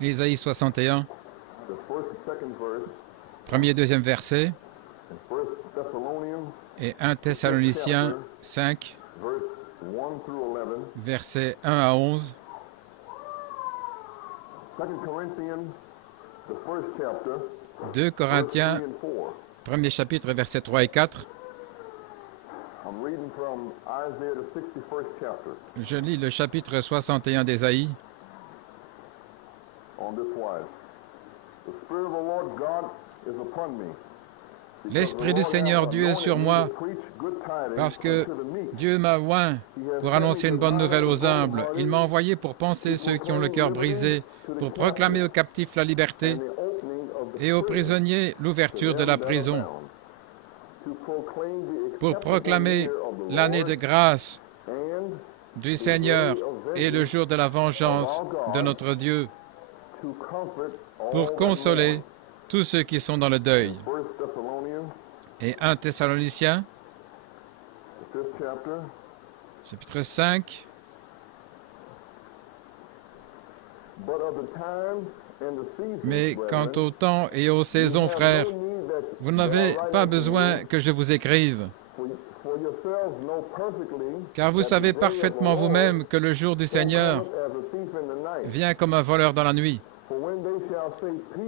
Isaïe 61, premier et deuxième verset, et 1 Thessaloniciens 5, versets 1 à 11, 2 Corinthiens, premier chapitre, versets 3 et 4. Je lis le chapitre 61 d'Ésaïe. L'Esprit du Seigneur Dieu est sur moi, parce que Dieu m'a oint pour annoncer une bonne nouvelle aux humbles. Il m'a envoyé pour panser ceux qui ont le cœur brisé, pour proclamer aux captifs la liberté et aux prisonniers l'ouverture de la prison, pour proclamer l'année de grâce du Seigneur et le jour de la vengeance de notre Dieu, pour consoler tous ceux qui sont dans le deuil. Et 1 Thessaloniciens, chapitre 5, mais quant au temps et aux saisons, frères, vous n'avez pas besoin que je vous écrive, car vous savez parfaitement vous-même que le jour du Seigneur vient comme un voleur dans la nuit.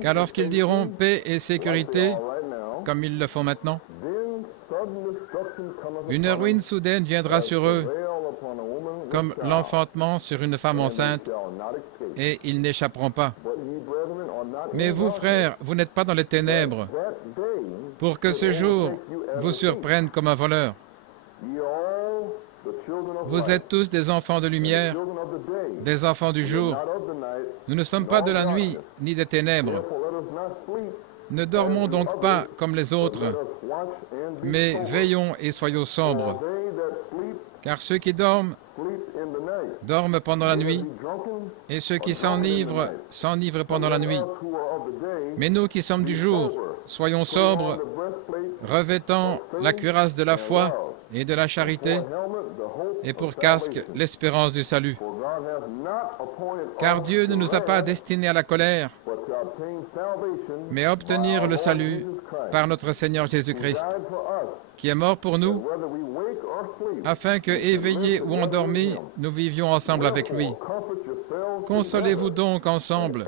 Car lorsqu'ils diront paix et sécurité, comme ils le font maintenant, une ruine soudaine viendra sur eux, comme l'enfantement sur une femme enceinte, et ils n'échapperont pas. Mais vous, frères, vous n'êtes pas dans les ténèbres, pour que ce jour vous surprenne comme un voleur. Vous êtes tous des enfants de lumière, des enfants du jour. Nous ne sommes pas de la nuit, ni des ténèbres. Ne dormons donc pas comme les autres, mais veillons et soyons sombres. Car ceux qui dorment, dorment pendant la nuit, et ceux qui s'enivrent, s'enivrent pendant la nuit. Mais nous qui sommes du jour, soyons sobres, revêtant la cuirasse de la foi et de la charité, et pour casque l'espérance du salut. Car Dieu ne nous a pas destinés à la colère, mais à obtenir le salut par notre Seigneur Jésus-Christ, qui est mort pour nous, afin que, éveillés ou endormis, nous vivions ensemble avec lui. Consolez-vous donc ensemble,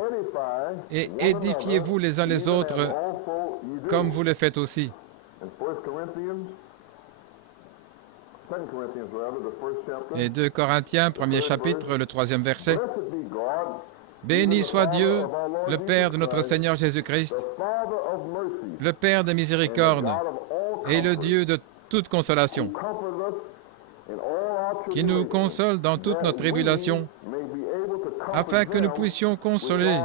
et édifiez-vous les uns les autres, comme vous le faites aussi. Et 2 Corinthiens, premier chapitre, le 3e verset. Béni soit Dieu, le Père de notre Seigneur Jésus-Christ, le Père de miséricorde et le Dieu de toute consolation, qui nous console dans toute notre tribulation, afin que nous puissions consoler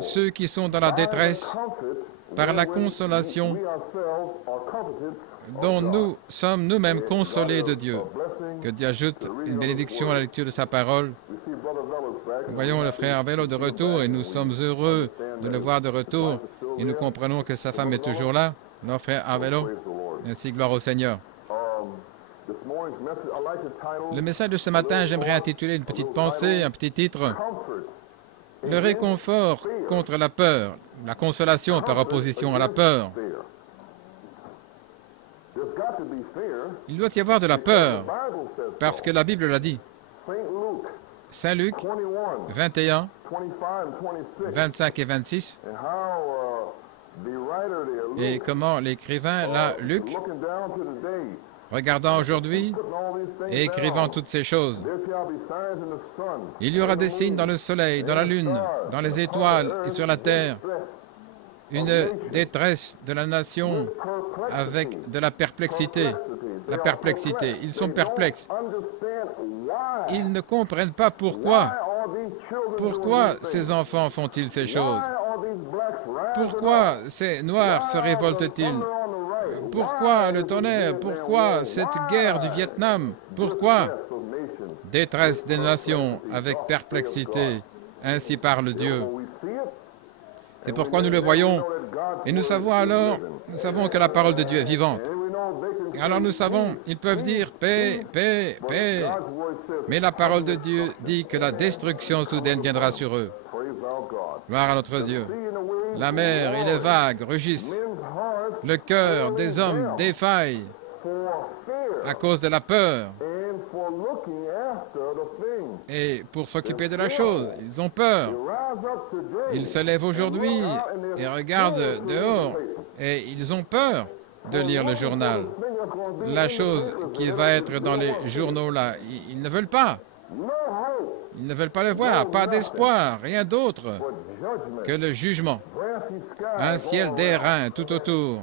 ceux qui sont dans la détresse par la consolation dont nous sommes nous-mêmes consolés de Dieu. Que Dieu ajoute une bénédiction à la lecture de sa parole. Nous voyons le frère Vélo de retour et nous sommes heureux de le voir de retour et nous comprenons que sa femme est toujours là, notre frère Vélo. Ainsi, gloire au Seigneur. Le message de ce matin, j'aimerais intituler une petite pensée, un petit titre. Le réconfort contre la peur, la consolation par opposition à la peur. Il doit y avoir de la peur, parce que la Bible l'a dit. Saint Luc 21, 25 et 26. Et comment l'écrivain, là, Luc, regardant aujourd'hui et écrivant toutes ces choses, il y aura des signes dans le soleil, dans la lune, dans les étoiles et sur la terre, une détresse de la nation avec de la perplexité. La perplexité. Ils sont perplexes. Ils ne comprennent pas pourquoi. Pourquoi ces enfants font-ils ces choses? Pourquoi ces Noirs se révoltent-ils? Pourquoi le tonnerre? Pourquoi cette guerre du Vietnam? Pourquoi? Détresse des nations avec perplexité. Ainsi parle Dieu. C'est pourquoi nous le voyons. Et nous savons que la parole de Dieu est vivante. Alors nous savons, ils peuvent dire paix, paix, paix. Mais la parole de Dieu dit que la destruction soudaine viendra sur eux. Gloire à notre Dieu. La mer et les vagues rugissent. Le cœur des hommes défaille à cause de la peur. Et pour s'occuper de la chose, ils ont peur. Ils se lèvent aujourd'hui et regardent dehors et ils ont peur de lire le journal. La chose qui va être dans les journaux là, ils ne veulent pas. Ils ne veulent pas le voir, pas d'espoir, rien d'autre que le jugement. Un ciel d'airain tout autour.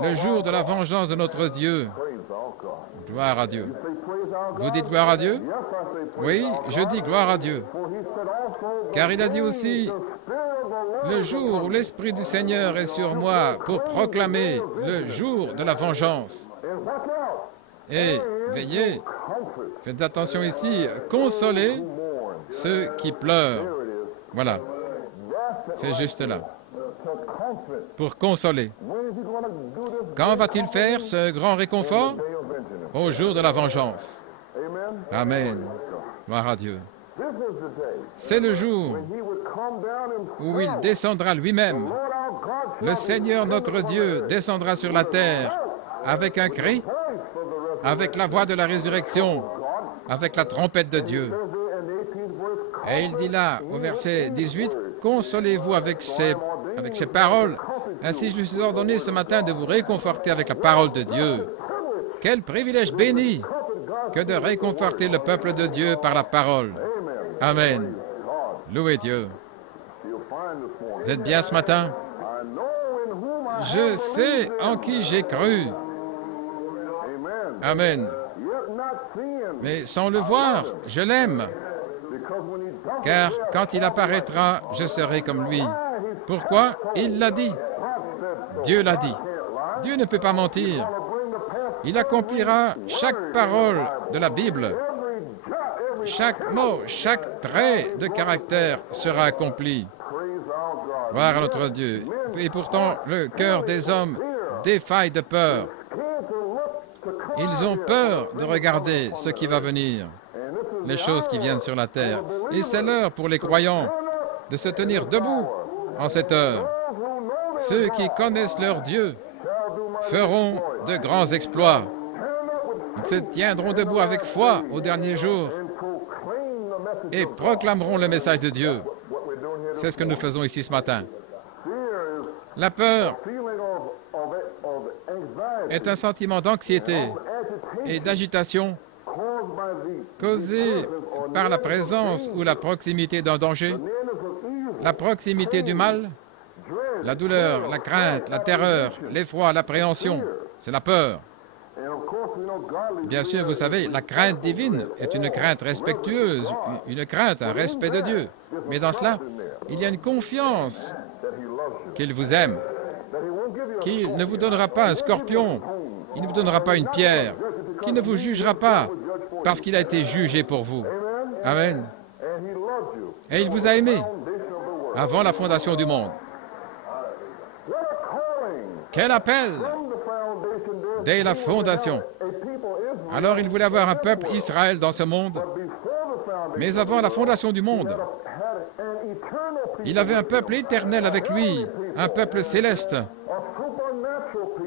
Le jour de la vengeance de notre Dieu. Gloire à Dieu. Vous dites gloire à Dieu? Oui, je dis gloire à Dieu. Car il a dit aussi, le jour où l'Esprit du Seigneur est sur moi pour proclamer le jour de la vengeance. Et veillez, faites attention ici, consolez ceux qui pleurent. Voilà, c'est juste là. Pour consoler. Quand va-t-il faire ce grand réconfort? Au jour de la vengeance. Amen. Gloire à Dieu. C'est le jour où il descendra lui-même. Le Seigneur notre Dieu descendra sur la terre avec un cri, avec la voix de la résurrection, avec la trompette de Dieu. Et il dit là, au verset 18, « Consolez-vous avec ces paroles. Ainsi, je lui suis ordonné ce matin de vous réconforter avec la parole de Dieu. » Quel privilège béni que de réconforter le peuple de Dieu par la parole. Amen. Louez Dieu. Vous êtes bien ce matin? Je sais en qui j'ai cru. Amen. Mais sans le voir, je l'aime. Car quand il apparaîtra, je serai comme lui. Pourquoi? Il l'a dit. Dieu l'a dit. Dieu ne peut pas mentir. Il accomplira chaque parole de la Bible. Chaque mot, chaque trait de caractère sera accompli. Gloire à notre Dieu. Et pourtant, le cœur des hommes défaille de peur. Ils ont peur de regarder ce qui va venir, les choses qui viennent sur la terre. Et c'est l'heure pour les croyants de se tenir debout en cette heure. Ceux qui connaissent leur Dieu feront de grands exploits. Ils se tiendront debout avec foi au dernier jour et proclameront le message de Dieu. C'est ce que nous faisons ici ce matin. La peur est un sentiment d'anxiété et d'agitation causé par la présence ou la proximité d'un danger, la proximité du mal, la douleur, la crainte, la terreur, l'effroi, l'appréhension. C'est la peur. Bien sûr, vous savez, la crainte divine est une crainte respectueuse, une crainte, un respect de Dieu. Mais dans cela, il y a une confiance qu'il vous aime, qu'il ne vous donnera pas un scorpion, il ne vous donnera pas une pierre, qu'il ne vous jugera pas parce qu'il a été jugé pour vous. Amen. Et il vous a aimé avant la fondation du monde. Quel appel! Dès la fondation. Alors il voulait avoir un peuple Israël dans ce monde, mais avant la fondation du monde, il avait un peuple éternel avec lui, un peuple céleste,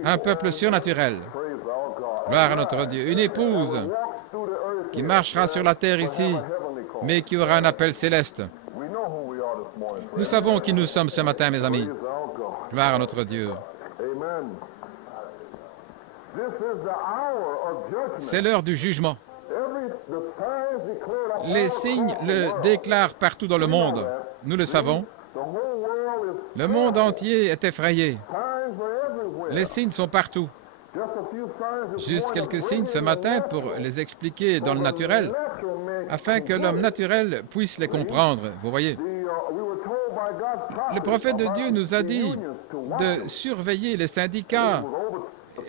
un peuple surnaturel. Gloire à notre Dieu. Une épouse qui marchera sur la terre ici, mais qui aura un appel céleste. Nous savons qui nous sommes ce matin, mes amis. Gloire à notre Dieu. C'est l'heure du jugement. Les signes le déclarent partout dans le monde. Nous le savons. Le monde entier est effrayé. Les signes sont partout. Juste quelques signes ce matin pour les expliquer dans le naturel, afin que l'homme naturel puisse les comprendre. Vous voyez? Le prophète de Dieu nous a dit de surveiller les syndicats.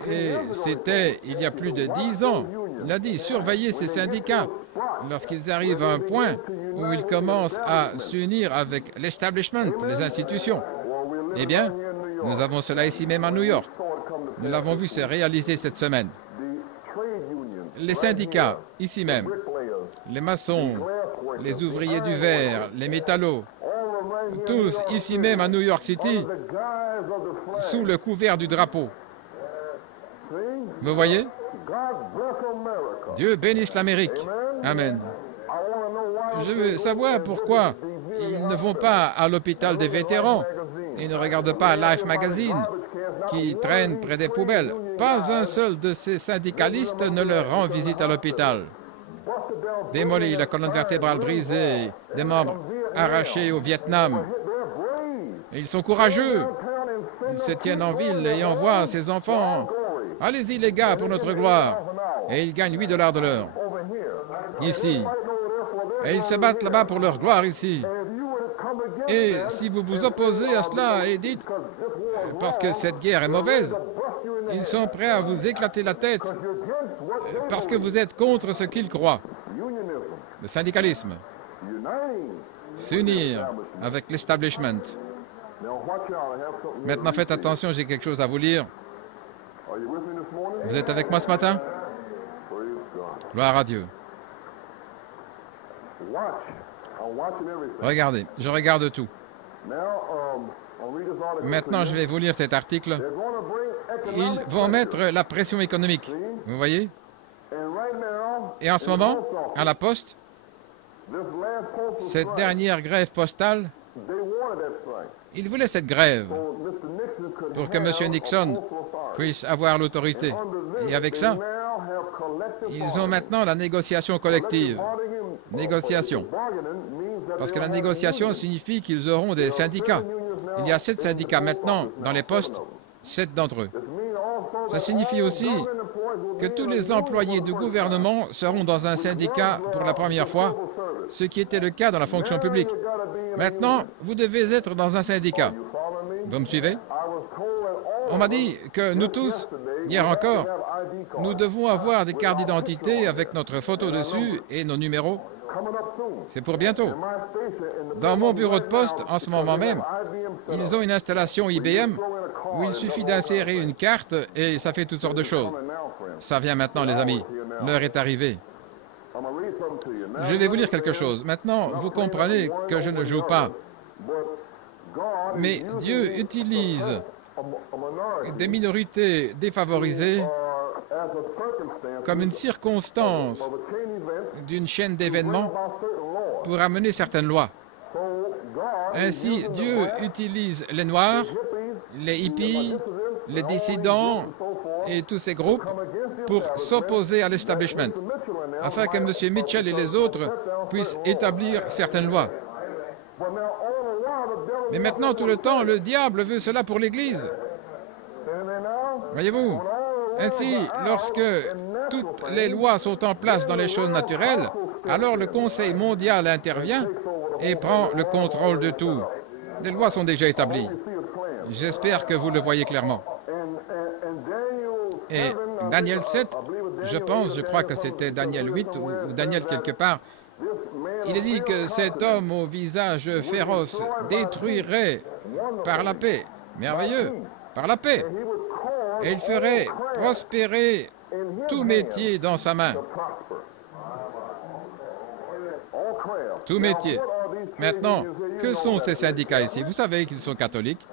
Et c'était il y a plus de 10 ans. Il a dit, surveillez ces syndicats. Lorsqu'ils arrivent à un point où ils commencent à s'unir avec l'establishment, les institutions. Eh bien, nous avons cela ici même à New York. Nous l'avons vu se réaliser cette semaine. Les syndicats, ici même, les maçons, les ouvriers du verre, les métallos, tous ici même à New York City, sous le couvert du drapeau. Vous voyez? Dieu bénisse l'Amérique. Amen. Je veux savoir pourquoi ils ne vont pas à l'hôpital des vétérans. Ils ne regardent pas Life Magazine qui traîne près des poubelles. Pas un seul de ces syndicalistes ne leur rend visite à l'hôpital. Démolis, la colonne vertébrale brisée, des membres arrachés au Vietnam. Et ils sont courageux. Ils se tiennent en ville et envoient ces enfants. Allez-y les gars, pour notre gloire. Et ils gagnent $8 de l'heure. Ici. Et ils se battent là-bas pour leur gloire ici. Et si vous vous opposez à cela et dites, parce que cette guerre est mauvaise, ils sont prêts à vous éclater la tête parce que vous êtes contre ce qu'ils croient. Le syndicalisme. S'unir avec l'establishment. Maintenant, faites attention, j'ai quelque chose à vous lire. Vous êtes avec moi ce matin? Gloire à Dieu. Regardez, je regarde tout. Maintenant, je vais vous lire cet article. Ils vont mettre la pression économique. Vous voyez? Et en ce moment, à la Poste, cette dernière grève postale, ils voulaient cette grève pour que M. Nixon puisse avoir l'autorité. Et avec ça, ils ont maintenant la négociation collective. Négociation. Parce que la négociation signifie qu'ils auront des syndicats. Il y a 7 syndicats maintenant dans les postes, 7 d'entre eux. Ça signifie aussi que tous les employés du gouvernement seront dans un syndicat pour la première fois, ce qui était le cas dans la fonction publique. Maintenant, vous devez être dans un syndicat. Vous me suivez? On m'a dit que nous tous, hier encore, nous devons avoir des cartes d'identité avec notre photo dessus et nos numéros. C'est pour bientôt. Dans mon bureau de poste, en ce moment même, ils ont une installation IBM où il suffit d'insérer une carte et ça fait toutes sortes de choses. Ça vient maintenant, les amis. L'heure est arrivée. Je vais vous lire quelque chose. Maintenant, vous comprenez que je ne joue pas. Mais Dieu utilise des minorités défavorisées comme une circonstance d'une chaîne d'événements pour amener certaines lois. Ainsi, Dieu utilise les Noirs, les hippies, les dissidents et tous ces groupes pour s'opposer à l'establishment, afin que M. Mitchell et les autres puissent établir certaines lois. Mais maintenant, tout le temps, le diable veut cela pour l'Église. Voyez-vous? Ainsi, lorsque toutes les lois sont en place dans les choses naturelles, alors le Conseil mondial intervient et prend le contrôle de tout. Les lois sont déjà établies. J'espère que vous le voyez clairement. Et Daniel 7, je crois que c'était Daniel 8 ou Daniel quelque part, il est dit que cet homme au visage féroce détruirait par la paix, merveilleux, par la paix, et il ferait prospérer tout métier dans sa main. Tout métier. Maintenant, que sont ces syndicats ici? Vous savez qu'ils sont catholiques.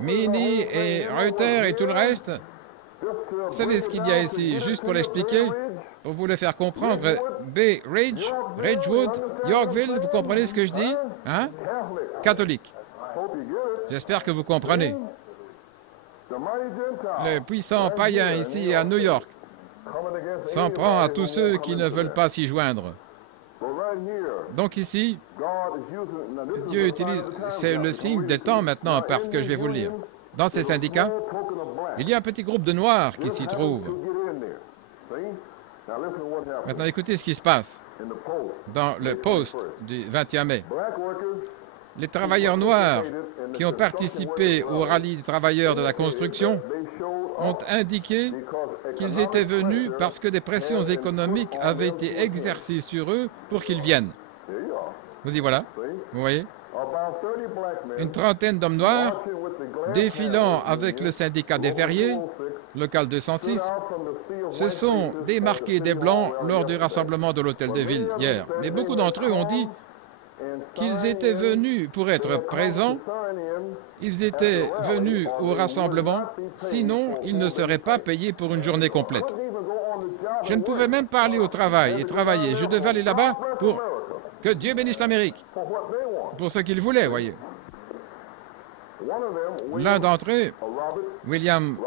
Mini et Reuters et tout le reste. Vous savez ce qu'il y a ici? Juste pour l'expliquer, pour vous le faire comprendre, Bay Ridge, Ridgewood, Yorkville, vous comprenez ce que je dis? Hein? Catholique. J'espère que vous comprenez. Le puissant païen ici à New York s'en prend à tous ceux qui ne veulent pas s'y joindre. Donc ici, Dieu utilise, c'est le signe des temps maintenant, parce que je vais vous le lire. Dans ces syndicats, il y a un petit groupe de Noirs qui s'y trouve. Maintenant, écoutez ce qui se passe dans le Post du 21 mai. Les travailleurs noirs qui ont participé au rallye des travailleurs de la construction ont indiqué qu'ils étaient venus parce que des pressions économiques avaient été exercées sur eux pour qu'ils viennent. Vous dites voilà, vous voyez? Une trentaine d'hommes noirs défilant avec le syndicat des verriers, local 206, se sont démarqués des Blancs lors du rassemblement de l'Hôtel de Ville hier. Mais beaucoup d'entre eux ont dit qu'ils étaient venus pour être présents, ils étaient venus au rassemblement, sinon ils ne seraient pas payés pour une journée complète. Je ne pouvais même pas aller au travail et travailler. Je devais aller là-bas pour que Dieu bénisse l'Amérique, pour ce qu'ils voulaient, voyez. L'un d'entre eux, William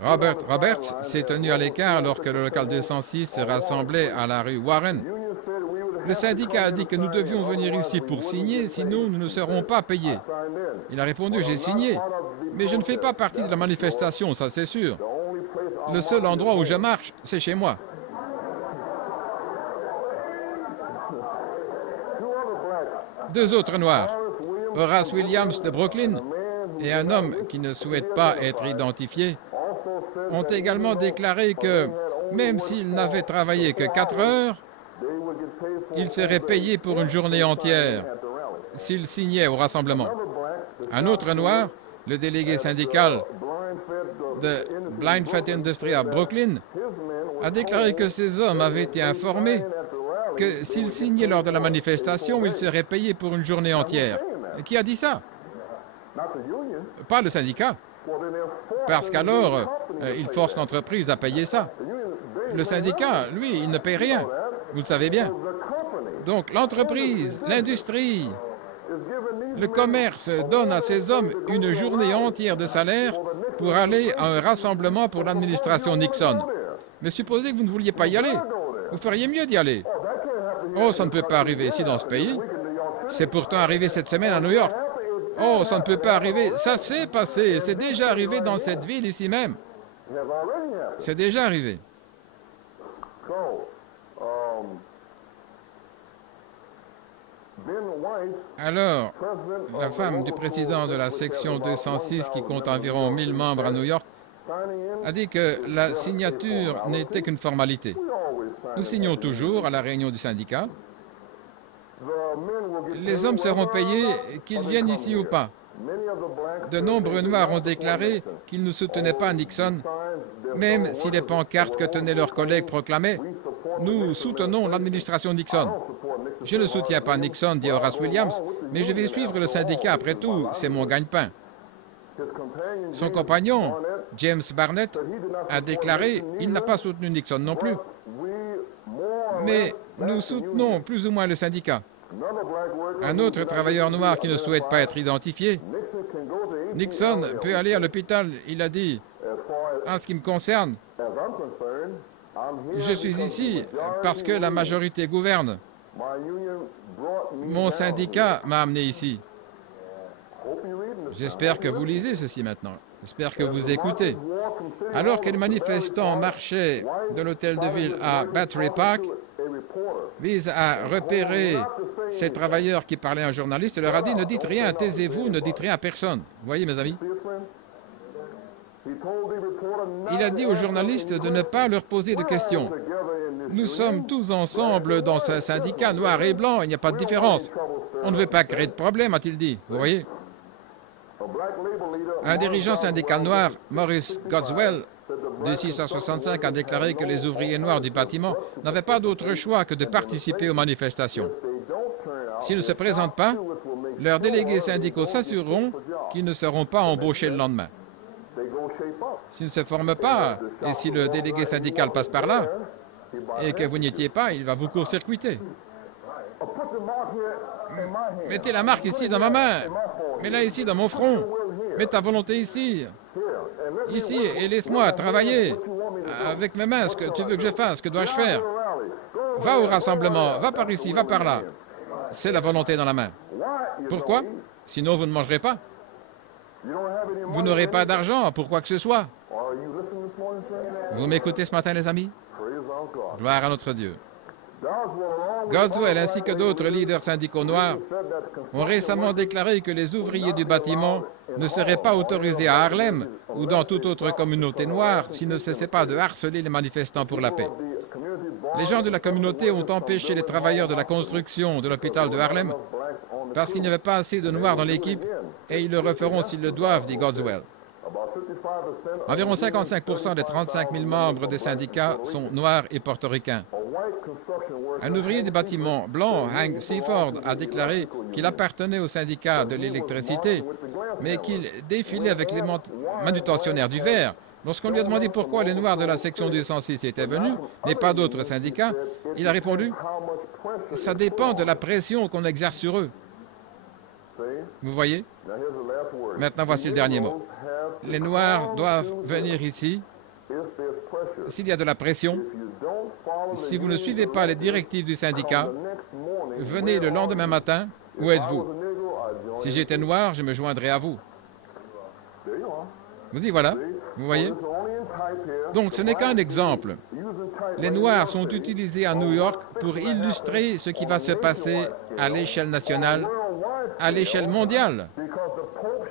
Roberts, s'est tenu à l'écart alors que le local 206 se rassemblait à la rue Warren. Le syndicat a dit que nous devions venir ici pour signer, sinon nous ne serons pas payés. Il a répondu, j'ai signé, mais je ne fais pas partie de la manifestation, ça c'est sûr. Le seul endroit où je marche, c'est chez moi. Deux autres Noirs, Horace Williams de Brooklyn et un homme qui ne souhaite pas être identifié, ont également déclaré que même s'ils n'avaient travaillé que 4 heures, ils seraient payés pour une journée entière s'ils signaient au rassemblement. Un autre Noir, le délégué syndical de Blind Fat Industry à Brooklyn, a déclaré que ces hommes avaient été informés que s'ils signaient lors de la manifestation, ils seraient payés pour une journée entière. Qui a dit ça? Pas le syndicat. Parce qu'alors, il force l'entreprise à payer ça. Le syndicat, lui, il ne paye rien. Vous le savez bien. Donc l'entreprise, l'industrie, le commerce donne à ces hommes une journée entière de salaire pour aller à un rassemblement pour l'administration Nixon. Mais supposez que vous ne vouliez pas y aller. Vous feriez mieux d'y aller. Oh, ça ne peut pas arriver ici dans ce pays. C'est pourtant arrivé cette semaine à New York. Oh, ça ne peut pas arriver. Ça s'est passé. C'est déjà arrivé dans cette ville ici même. C'est déjà arrivé. Alors, la femme du président de la section 206, qui compte environ 1000 membres à New York, a dit que la signature n'était qu'une formalité. Nous signons toujours à la réunion du syndicat. Les hommes seront payés qu'ils viennent ici ou pas. De nombreux Noirs ont déclaré qu'ils ne soutenaient pas Nixon, même si les pancartes que tenaient leurs collègues proclamaient « Nous soutenons l'administration Nixon ». Je ne soutiens pas Nixon, dit Horace Williams, mais je vais suivre le syndicat, après tout, c'est mon gagne-pain. Son compagnon, James Barnett, a déclaré qu'il n'a pas soutenu Nixon non plus. Mais nous soutenons plus ou moins le syndicat. Un autre travailleur noir qui ne souhaite pas être identifié, Nixon peut aller à l'hôpital, il a dit, en ce qui me concerne, je suis ici parce que la majorité gouverne. Mon syndicat m'a amené ici. J'espère que vous lisez ceci maintenant. J'espère que vous écoutez. Alors que les manifestants marchaient de l'hôtel de ville à Battery Park, vise à repérer ces travailleurs qui parlaient à un journaliste et leur a dit « Ne dites rien, taisez-vous, ne dites rien à personne. » Vous voyez, mes amis? Il a dit aux journalistes de ne pas leur poser de questions. Nous sommes tous ensemble dans ce syndicat, noir et blanc, il n'y a pas de différence. On ne veut pas créer de problème, a-t-il dit. Vous voyez? Un dirigeant syndical noir, Maurice Godswell, de 665, a déclaré que les ouvriers noirs du bâtiment n'avaient pas d'autre choix que de participer aux manifestations. S'ils ne se présentent pas, leurs délégués syndicaux s'assureront qu'ils ne seront pas embauchés le lendemain. S'ils ne se forment pas, et si le délégué syndical passe par là, et que vous n'y étiez pas, il va vous court-circuiter. Mettez la marque ici dans ma main, mets-la ici dans mon front, mets ta volonté ici, et laisse-moi travailler avec mes mains ce que tu veux que je fasse, que dois-je faire? Va au rassemblement, va par ici, va par là. C'est la volonté dans la main. Pourquoi? Sinon vous ne mangerez pas. Vous n'aurez pas d'argent pour quoi que ce soit. Vous m'écoutez ce matin, les amis? Gloire à notre Dieu. Godswell ainsi que d'autres leaders syndicaux noirs ont récemment déclaré que les ouvriers du bâtiment ne seraient pas autorisés à Harlem ou dans toute autre communauté noire s'ils ne cessaient pas de harceler les manifestants pour la paix. Les gens de la communauté ont empêché les travailleurs de la construction de l'hôpital de Harlem parce qu'il n'y avait pas assez de noirs dans l'équipe et ils le referont s'ils le doivent, dit Godswell. Environ 55% des 35 000 membres des syndicats sont noirs et portoricains. Un ouvrier des bâtiments blanc, Hank Seaford, a déclaré qu'il appartenait au syndicat de l'électricité, mais qu'il défilait avec les manutentionnaires du verre. Lorsqu'on lui a demandé pourquoi les Noirs de la section 206 étaient venus, mais pas d'autres syndicats, il a répondu « Ça dépend de la pression qu'on exerce sur eux. » Vous voyez? Maintenant, voici le dernier mot. Les Noirs doivent venir ici s'il y a de la pression. Si vous ne suivez pas les directives du syndicat, venez le lendemain matin. Où êtes-vous? Si j'étais noir, je me joindrais à vous. Vous y voilà, vous voyez? Donc, ce n'est qu'un exemple. Les Noirs sont utilisés à New York pour illustrer ce qui va se passer à l'échelle nationale, à l'échelle mondiale,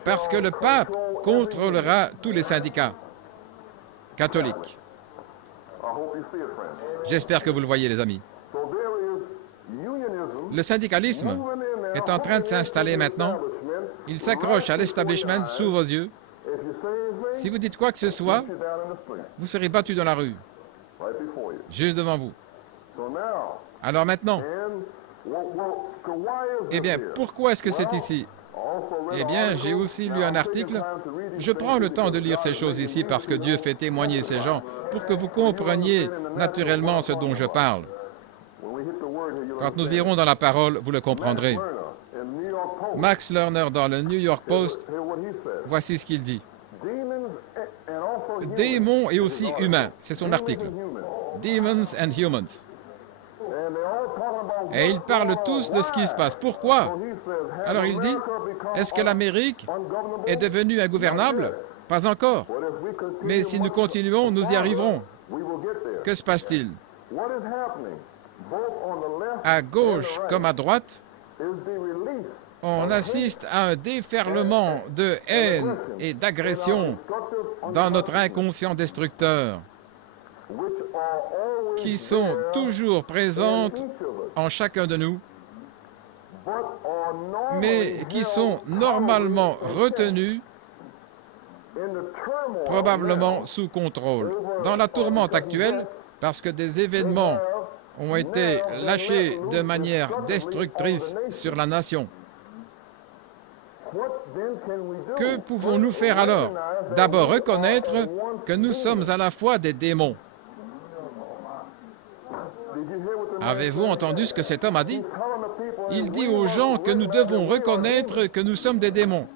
parce que le pape contrôlera tous les syndicats catholiques. J'espère que vous le voyez, les amis. Le syndicalisme est en train de s'installer maintenant. Il s'accroche à l'establishment sous vos yeux. Si vous dites quoi que ce soit, vous serez battu dans la rue, juste devant vous. Alors maintenant, eh bien, pourquoi est-ce que c'est ici? Eh bien, j'ai aussi lu un article. Je prends le temps de lire ces choses ici parce que Dieu fait témoigner ces gens pour que vous compreniez naturellement ce dont je parle. Quand nous irons dans la parole, vous le comprendrez. Max Lerner dans le New York Post, voici ce qu'il dit. Démons et aussi humains, c'est son article. Demons and Humans. Et ils parlent tous de ce qui se passe. Pourquoi? Alors il dit, est-ce que l'Amérique est devenue ingouvernable? Pas encore. Mais si nous continuons, nous y arriverons. Que se passe-t-il? À gauche comme à droite, on assiste à un déferlement de haine et d'agression dans notre inconscient destructeur, qui sont toujours présentes en chacun de nous, mais qui sont normalement retenues, probablement sous contrôle. Dans la tourmente actuelle, parce que des événements ont été lâchés de manière destructrice sur la nation. Que pouvons-nous faire alors? D'abord reconnaître que nous sommes à la fois des démons. Avez-vous entendu ce que cet homme a dit? Il dit aux gens que nous devons reconnaître que nous sommes des démons.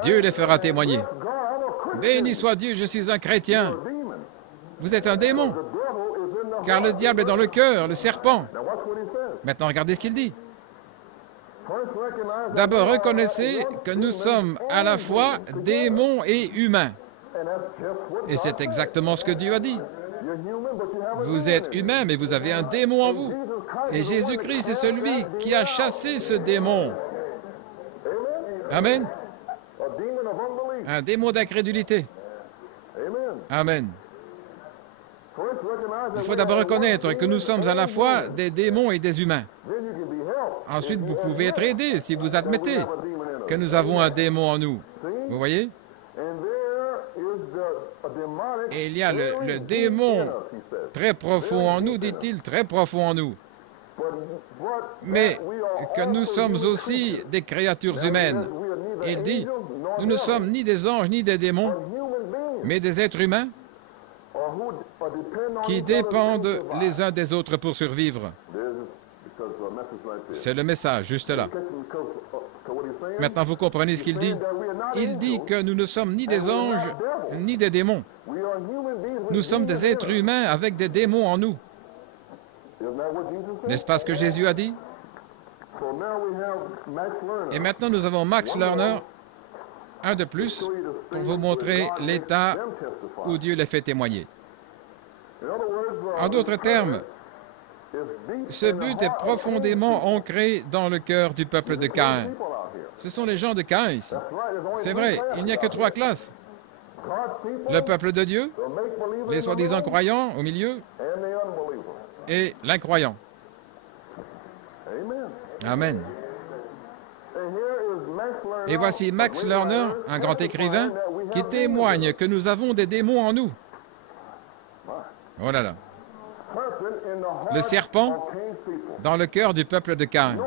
Dieu les fera témoigner. Béni soit Dieu, je suis un chrétien. Vous êtes un démon, car le diable est dans le cœur, le serpent. Maintenant, regardez ce qu'il dit. D'abord, reconnaissez que nous sommes à la fois démons et humains. Et c'est exactement ce que Dieu a dit. Vous êtes humain, mais vous avez un démon en vous. Et Jésus-Christ est celui qui a chassé ce démon. Amen. Un démon d'incrédulité. Amen. Il faut d'abord reconnaître que nous sommes à la fois des démons et des humains. Ensuite, vous pouvez être aidé si vous admettez que nous avons un démon en nous. Vous voyez? Et il y a le démon très profond en nous, dit-il, très profond en nous. Mais que nous sommes aussi des créatures humaines. Et il dit, nous ne sommes ni des anges ni des démons, mais des êtres humains qui dépendent les uns des autres pour survivre. C'est le message, juste là. Maintenant, vous comprenez ce qu'il dit? Il dit que nous ne sommes ni des anges, ni des démons. Nous sommes des êtres humains avec des démons en nous. N'est-ce pas ce que Jésus a dit? Et maintenant, nous avons Max Lerner, un de plus, pour vous montrer l'état où Dieu les fait témoigner. En d'autres termes, ce but est profondément ancré dans le cœur du peuple de Caïn. Ce sont les gens de Caïn ici. C'est vrai, il n'y a que 3 classes. Le peuple de Dieu, les soi-disant croyants au milieu, et l'incroyant. Amen. Et voici Max Lerner, un grand écrivain, qui témoigne que nous avons des démons en nous. Oh là là. Le serpent dans le cœur du peuple de Caïn.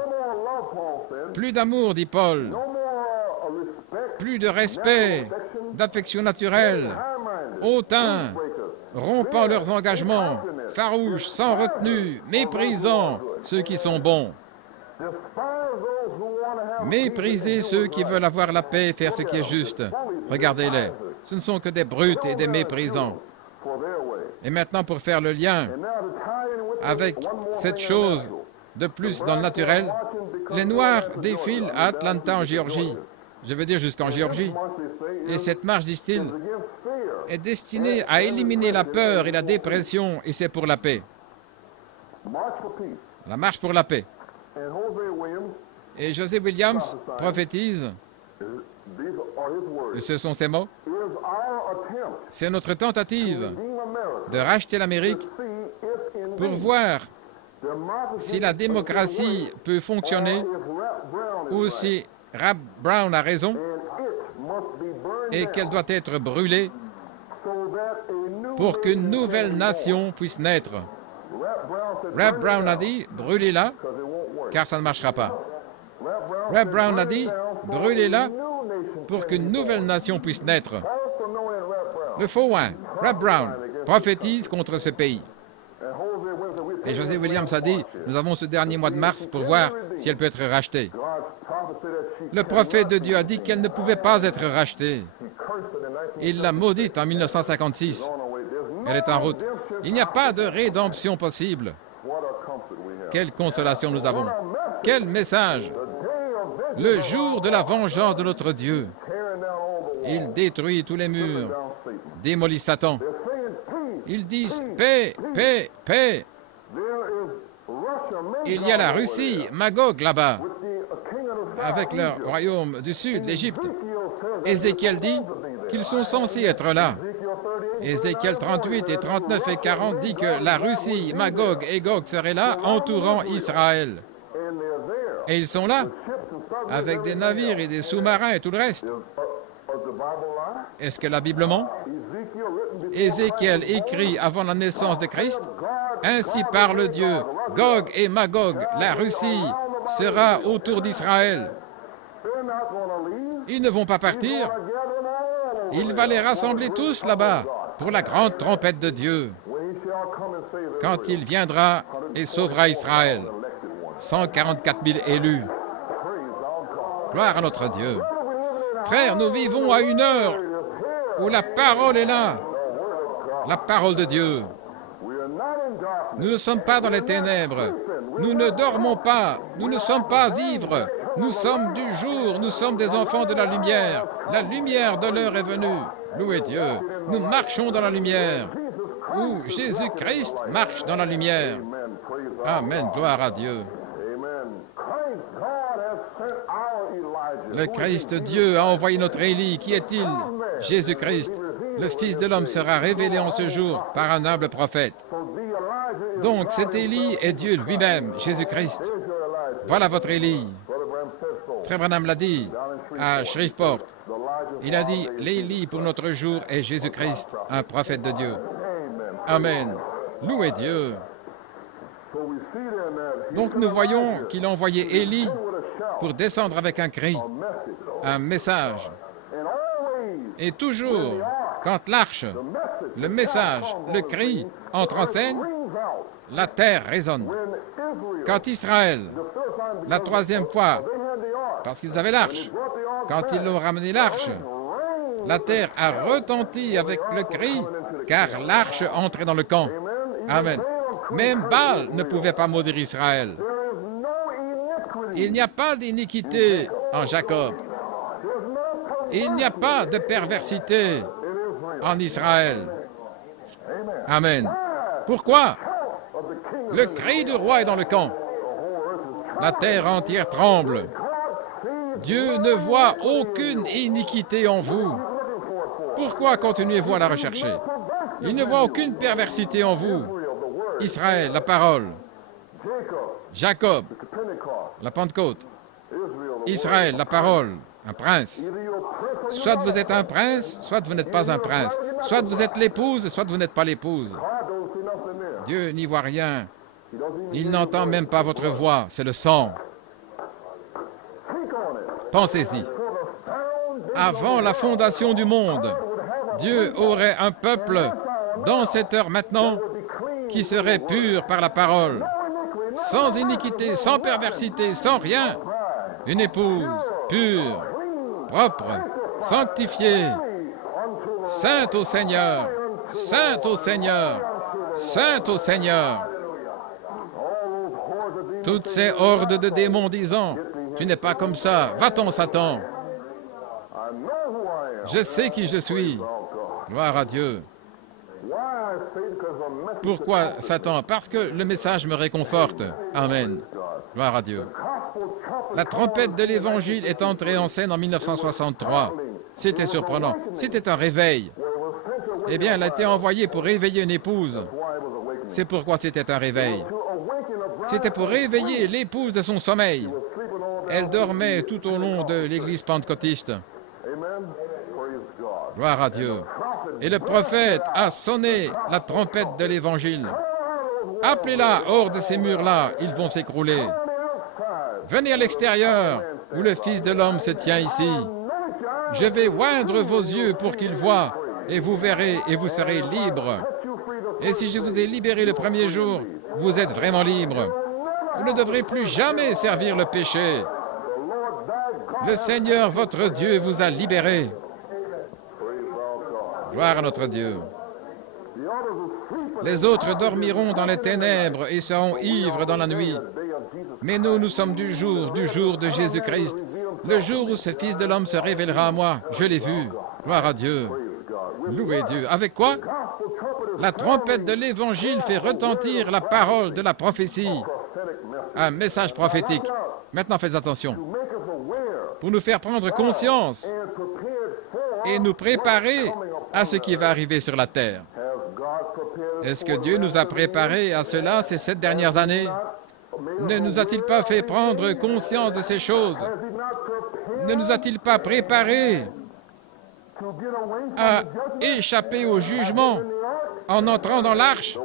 Plus d'amour, dit Paul. Plus de respect, d'affection naturelle, hautains, rompant leurs engagements, farouches, sans retenue, méprisant ceux qui sont bons. Méprisez ceux qui veulent avoir la paix et faire ce qui est juste. Regardez-les. Ce ne sont que des brutes et des méprisants. Et maintenant, pour faire le lien avec cette chose de plus dans le naturel, les Noirs défilent à Atlanta, en Géorgie. Je veux dire jusqu'en Géorgie. Et cette marche, disent-ils, est destinée à éliminer la peur et la dépression, et c'est pour la paix. La marche pour la paix. Et José Williams prophétise, et ce sont ses mots, c'est notre tentative de racheter l'Amérique pour voir si la démocratie peut fonctionner ou si Rap Brown a raison et qu'elle doit être brûlée pour qu'une nouvelle nation puisse naître. Rap Brown a dit, brûlez-la, car ça ne marchera pas. Rap Brown a dit, brûlez-la pour qu'une nouvelle nation puisse naître. Le faux un, Rap Brown, prophétise contre ce pays. Et José Williams a dit, nous avons ce dernier mois de mars pour voir si elle peut être rachetée. Le prophète de Dieu a dit qu'elle ne pouvait pas être rachetée. Il l'a maudite en 1956. Elle est en route. Il n'y a pas de rédemption possible. Quelle consolation nous avons. Quel message. Le jour de la vengeance de notre Dieu. Il détruit tous les murs, démolit Satan. Ils disent paix, paix, paix. Il y a la Russie, Magog là-bas, avec leur royaume du sud, l'Égypte. Ézéchiel dit qu'ils sont censés être là. Ézéchiel 38 et 39 et 40 dit que la Russie, Magog et Gog seraient là, entourant Israël. Et ils sont là, avec des navires et des sous-marins et tout le reste. Est-ce que la Bible ment? Ézéchiel écrit avant la naissance de Christ, « Ainsi parle Dieu, Gog et Magog, la Russie, sera autour d'Israël. Ils ne vont pas partir. Il va les rassembler tous là-bas pour la grande trompette de Dieu, quand il viendra et sauvera Israël. 144 000 élus. Gloire à notre Dieu. Frères, nous vivons à une heure où la parole est là, la parole de Dieu. Nous ne sommes pas dans les ténèbres. Nous ne dormons pas. Nous ne sommes pas ivres. Nous sommes du jour. Nous sommes des enfants de la lumière. La lumière de l'heure est venue. Louez Dieu. Nous marchons dans la lumière. Où Jésus-Christ marche dans la lumière. Amen. Gloire à Dieu. Le Christ Dieu a envoyé notre Élie. Qui est-il? Jésus-Christ. Le Fils de l'homme sera révélé en ce jour par un humble prophète. Donc, cet Élie est Dieu lui-même, Jésus-Christ. Voilà votre Élie. Frère Branham l'a dit à Shreveport. Il a dit, l'Élie pour notre jour est Jésus-Christ, un prophète de Dieu. Amen. Louez Dieu. Donc, nous voyons qu'il a envoyé Élie pour descendre avec un cri, un message. Et toujours, quand l'arche, le message, le cri entre en scène, la terre résonne. Quand Israël, la troisième fois, parce qu'ils avaient l'arche, quand ils l'ont ramené l'arche, la terre a retenti avec le cri, car l'arche entrait dans le camp. Amen. Même Baal ne pouvait pas maudire Israël. Il n'y a pas d'iniquité en Jacob. Il n'y a pas de perversité en Israël. Amen. Pourquoi? Le cri du roi est dans le camp. La terre entière tremble. Dieu ne voit aucune iniquité en vous. Pourquoi continuez-vous à la rechercher? Il ne voit aucune perversité en vous. Israël, la parole. Jacob, la Pentecôte. Israël, la parole, un prince. Soit vous êtes un prince, soit vous n'êtes pas un prince. Soit vous êtes l'épouse, soit vous n'êtes pas l'épouse. Dieu n'y voit rien. Il n'entend même pas votre voix, c'est le sang. Pensez-y. Avant la fondation du monde, Dieu aurait un peuple dans cette heure maintenant qui serait pur par la parole, sans iniquité, sans perversité, sans rien. Une épouse pure, propre, sanctifiée, sainte au Seigneur, sainte au Seigneur, sainte au Seigneur. Toutes ces hordes de démons disant, tu n'es pas comme ça, va-t'en Satan. Je sais qui je suis. Gloire à Dieu. Pourquoi Satan? Parce que le message me réconforte. Amen. Gloire à Dieu. La trompette de l'Évangile est entrée en scène en 1963. C'était surprenant. C'était un réveil. Eh bien, elle a été envoyée pour réveiller une épouse. C'est pourquoi c'était un réveil. C'était pour réveiller l'épouse de son sommeil. Elle dormait tout au long de l'église pentecôtiste. Gloire à Dieu. Et le prophète a sonné la trompette de l'Évangile. Appelez-la hors de ces murs-là, ils vont s'écrouler. Venez à l'extérieur, où le Fils de l'homme se tient ici. Je vais oindre vos yeux pour qu'ils voient, et vous verrez, et vous serez libres. Et si je vous ai libéré le premier jour, vous êtes vraiment libre. Vous ne devrez plus jamais servir le péché. Le Seigneur, votre Dieu, vous a libéré. Gloire à notre Dieu. Les autres dormiront dans les ténèbres et seront ivres dans la nuit. Mais nous, nous sommes du jour de Jésus-Christ. Le jour où ce Fils de l'homme se révélera à moi, je l'ai vu. Gloire à Dieu. Louez Dieu. Avec quoi? La trompette de l'Évangile fait retentir la parole de la prophétie. Un message prophétique. Maintenant, faites attention. Pour nous faire prendre conscience et nous préparer à ce qui va arriver sur la terre. Est-ce que Dieu nous a préparés à cela ces 7 dernières années? Ne nous a-t-il pas fait prendre conscience de ces choses? Ne nous a-t-il pas préparés à échapper au jugement en entrant dans l'arche,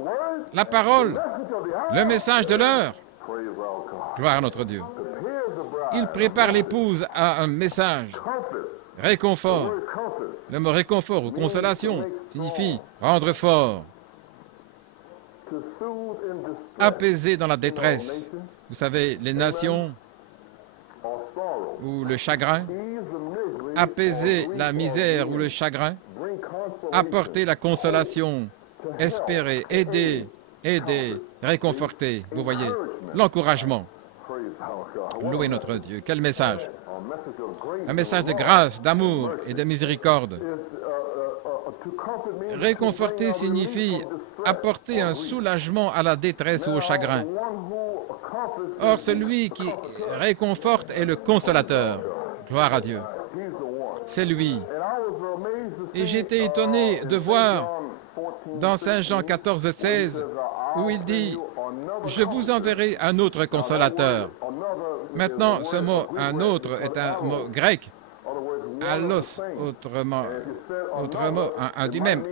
la parole, le message de l'heure? Gloire à notre Dieu. Il prépare l'épouse à un message. Réconfort. Le mot réconfort ou consolation signifie rendre fort. Apaiser dans la détresse. Vous savez, les nations ou le chagrin. Apaiser la misère ou le chagrin. Apporter la consolation. Espérer, aider, réconforter. Vous voyez, l'encouragement. Louez notre Dieu. Quel message! Un message de grâce, d'amour et de miséricorde. Réconforter signifie apporter un soulagement à la détresse ou au chagrin. Or, celui qui réconforte est le consolateur. Gloire à Dieu. C'est lui. Et j'étais étonné de voir dans Saint Jean 14, 16, où il dit « Je vous enverrai un autre consolateur ». Maintenant, ce mot « un autre » est un mot grec, « allos », autrement, un du même.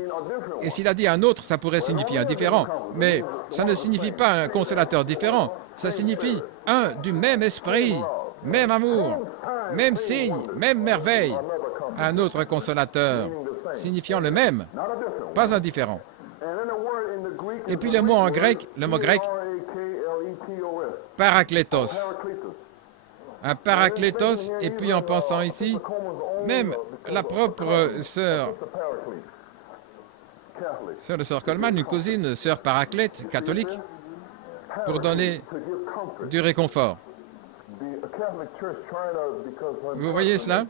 Et s'il a dit un autre, ça pourrait signifier un différent. Mais ça ne signifie pas un consolateur différent. Ça signifie un du même esprit, même amour, même signe, même merveille. Un autre consolateur, signifiant le même, pas un différent. Et puis le mot grec, parakletos. Un parakletos, et puis en pensant ici, même la propre sœur de sœur Coleman, une cousine, sœur Paraclète, catholique, pour donner du réconfort. Vous voyez cela?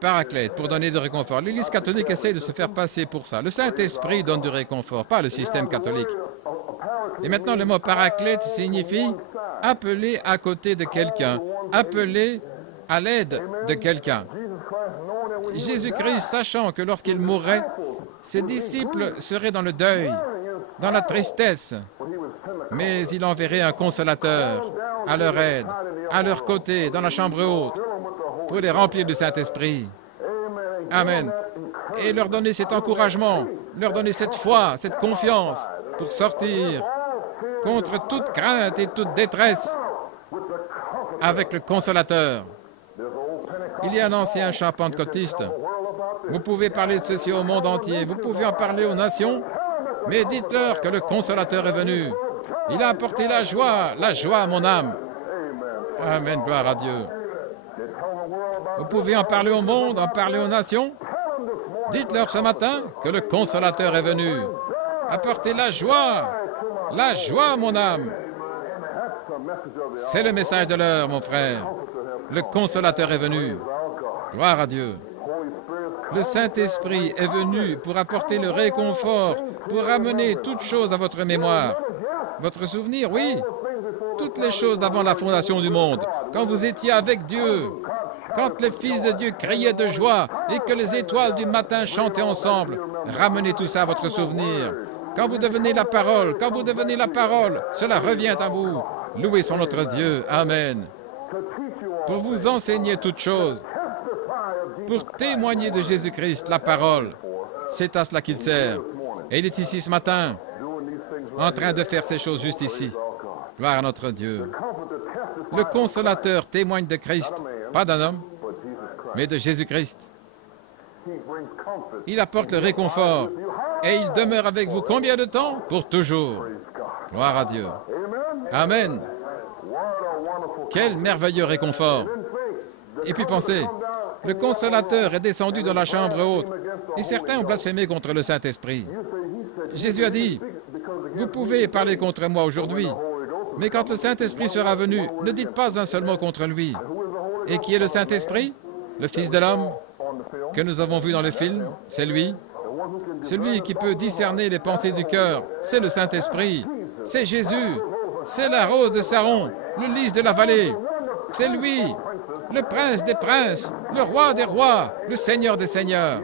Paraclète, pour donner du réconfort. L'Église catholique essaie de se faire passer pour ça. Le Saint-Esprit donne du réconfort, pas le système catholique. Et maintenant, le mot paraclète signifie appeler à côté de quelqu'un, appeler à l'aide de quelqu'un. Jésus-Christ, sachant que lorsqu'il mourrait, ses disciples seraient dans le deuil, dans la tristesse, mais il enverrait un consolateur à leur aide, à leur côté, dans la chambre haute, pour les remplir du Saint-Esprit. Amen. Et leur donner cet encouragement, leur donner cette foi, cette confiance pour sortir contre toute crainte et toute détresse avec le Consolateur. Il y a un ancien chant pentecôtiste. Vous pouvez parler de ceci au monde entier, vous pouvez en parler aux nations, mais dites-leur que le Consolateur est venu. Il a apporté la joie à mon âme. Amen, gloire à Dieu. Vous pouvez en parler au monde, en parler aux nations. Dites-leur ce matin que le Consolateur est venu. Apportez la joie à mon âme. C'est le message de l'heure, mon frère. Le Consolateur est venu. Gloire à Dieu. Le Saint-Esprit est venu pour apporter le réconfort, pour ramener toutes choses à votre mémoire. Votre souvenir, oui. Toutes les choses d'avant la fondation du monde. Quand vous étiez avec Dieu, quand les fils de Dieu criaient de joie et que les étoiles du matin chantaient ensemble, ramenez tout ça à votre souvenir. Quand vous devenez la parole, cela revient à vous. Louez soit notre Dieu. Amen. Pour vous enseigner toutes choses, pour témoigner de Jésus-Christ, la parole. C'est à cela qu'il sert. Et il est ici ce matin, en train de faire ces choses juste ici. Gloire à notre Dieu. Le Consolateur témoigne de Christ, pas d'un homme, mais de Jésus-Christ. Il apporte le réconfort et il demeure avec vous combien de temps? Pour toujours. Gloire à Dieu. Amen. Quel merveilleux réconfort. Et puis pensez, le Consolateur est descendu dans la chambre haute et certains ont blasphémé contre le Saint-Esprit. Jésus a dit, vous pouvez parler contre moi aujourd'hui, mais quand le Saint-Esprit sera venu, ne dites pas un seul mot contre lui. Et qui est le Saint-Esprit? Le Fils de l'homme que nous avons vu dans le film, c'est lui. Celui qui peut discerner les pensées du cœur, c'est le Saint-Esprit. C'est Jésus. C'est la rose de Saron, le lys de la vallée. C'est lui, le prince des princes, le roi des rois, le seigneur des seigneurs.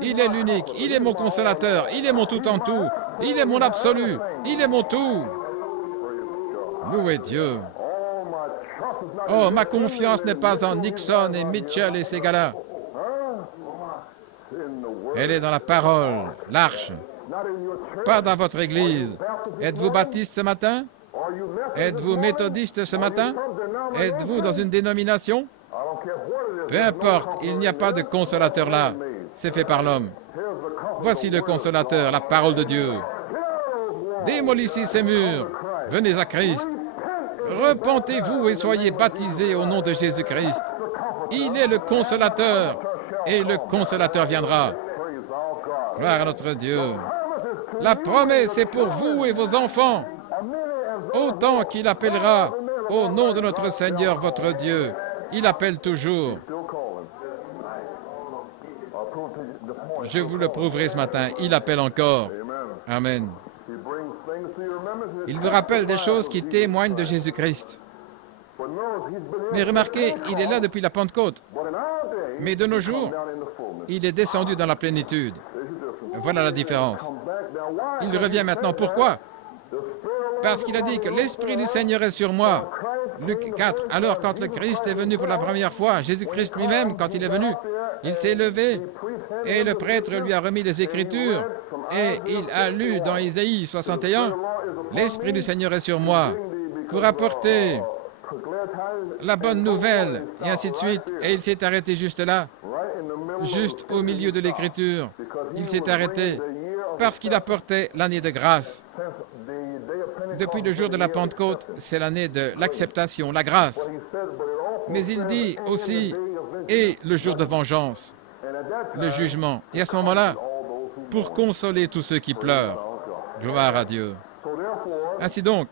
Il est l'unique, il est mon consolateur, il est mon tout en tout, il est mon absolu, il est mon tout. Louez Dieu. Oh, ma confiance n'est pas en Nixon et Mitchell et ces gars-là. Elle est dans la parole, l'arche, pas dans votre église. Êtes-vous baptiste ce matin? Êtes-vous méthodiste ce matin? Êtes-vous dans une dénomination? Peu importe, il n'y a pas de consolateur là. C'est fait par l'homme. Voici le consolateur, la parole de Dieu. Démolissez ces murs. Venez à Christ. Repentez-vous et soyez baptisés au nom de Jésus-Christ. Il est le consolateur et le consolateur viendra. Gloire à notre Dieu. La promesse est pour vous et vos enfants, autant qu'il appellera au nom de notre Seigneur, votre Dieu. Il appelle toujours. Je vous le prouverai ce matin. Il appelle encore. Amen. Il vous rappelle des choses qui témoignent de Jésus-Christ. Mais remarquez, il est là depuis la Pentecôte. Mais de nos jours, il est descendu dans la plénitude. Voilà la différence. Il revient maintenant. Pourquoi? Parce qu'il a dit que l'Esprit du Seigneur est sur moi. Luc 4. Alors, quand le Christ est venu pour la première fois, Jésus-Christ lui-même, quand il est venu, il s'est levé et le prêtre lui a remis les Écritures et il a lu dans Isaïe 61, « L'Esprit du Seigneur est sur moi pour apporter la bonne nouvelle, et ainsi de suite. » Et il s'est arrêté juste là, juste au milieu de l'Écriture. Il s'est arrêté parce qu'il apportait l'année de grâce. Depuis le jour de la Pentecôte, c'est l'année de l'acceptation, la grâce. Mais il dit aussi, et le jour de vengeance, le jugement. Et à ce moment-là, pour consoler tous ceux qui pleurent. Gloire à Dieu. Ainsi donc,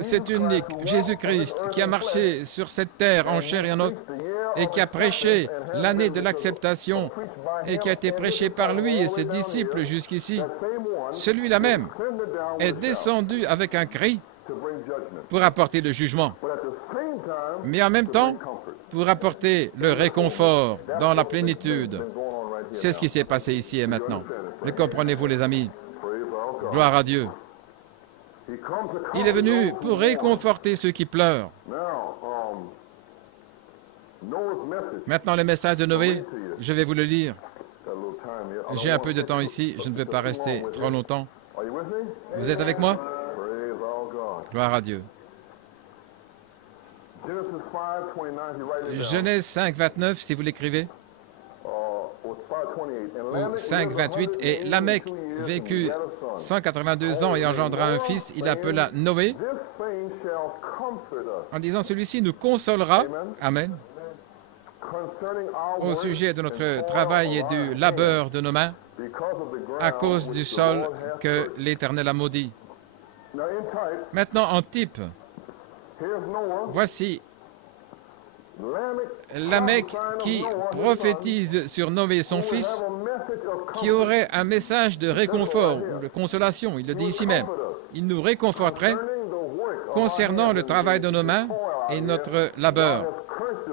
c'est unique, Jésus-Christ, qui a marché sur cette terre en chair et en os, et qui a prêché l'année de l'acceptation, et qui a été prêché par lui et ses disciples jusqu'ici. Celui-là même est descendu avec un cri pour apporter le jugement, mais en même temps pour apporter le réconfort dans la plénitude. C'est ce qui s'est passé ici et maintenant. Le comprenez-vous, les amis? Gloire à Dieu. Il est venu pour réconforter ceux qui pleurent. Maintenant, le message de Noé, je vais vous le lire. J'ai un peu de temps ici, je ne veux pas rester trop longtemps. Vous êtes avec moi? Gloire à Dieu. Genèse 5, 29, si vous l'écrivez. Ou 5, 28. Et Lamech vécut 182 ans et engendra un fils. Il appela Noé, en disant, celui-ci nous consolera. Amen. Au sujet de notre travail et du labeur de nos mains, à cause du sol que l'Éternel a maudit. Maintenant, en type, voici Lamech qui prophétise sur Noé, son fils, qui aurait un message de réconfort ou de consolation. Il le dit ici même. Il nous réconforterait concernant le travail de nos mains et notre labeur.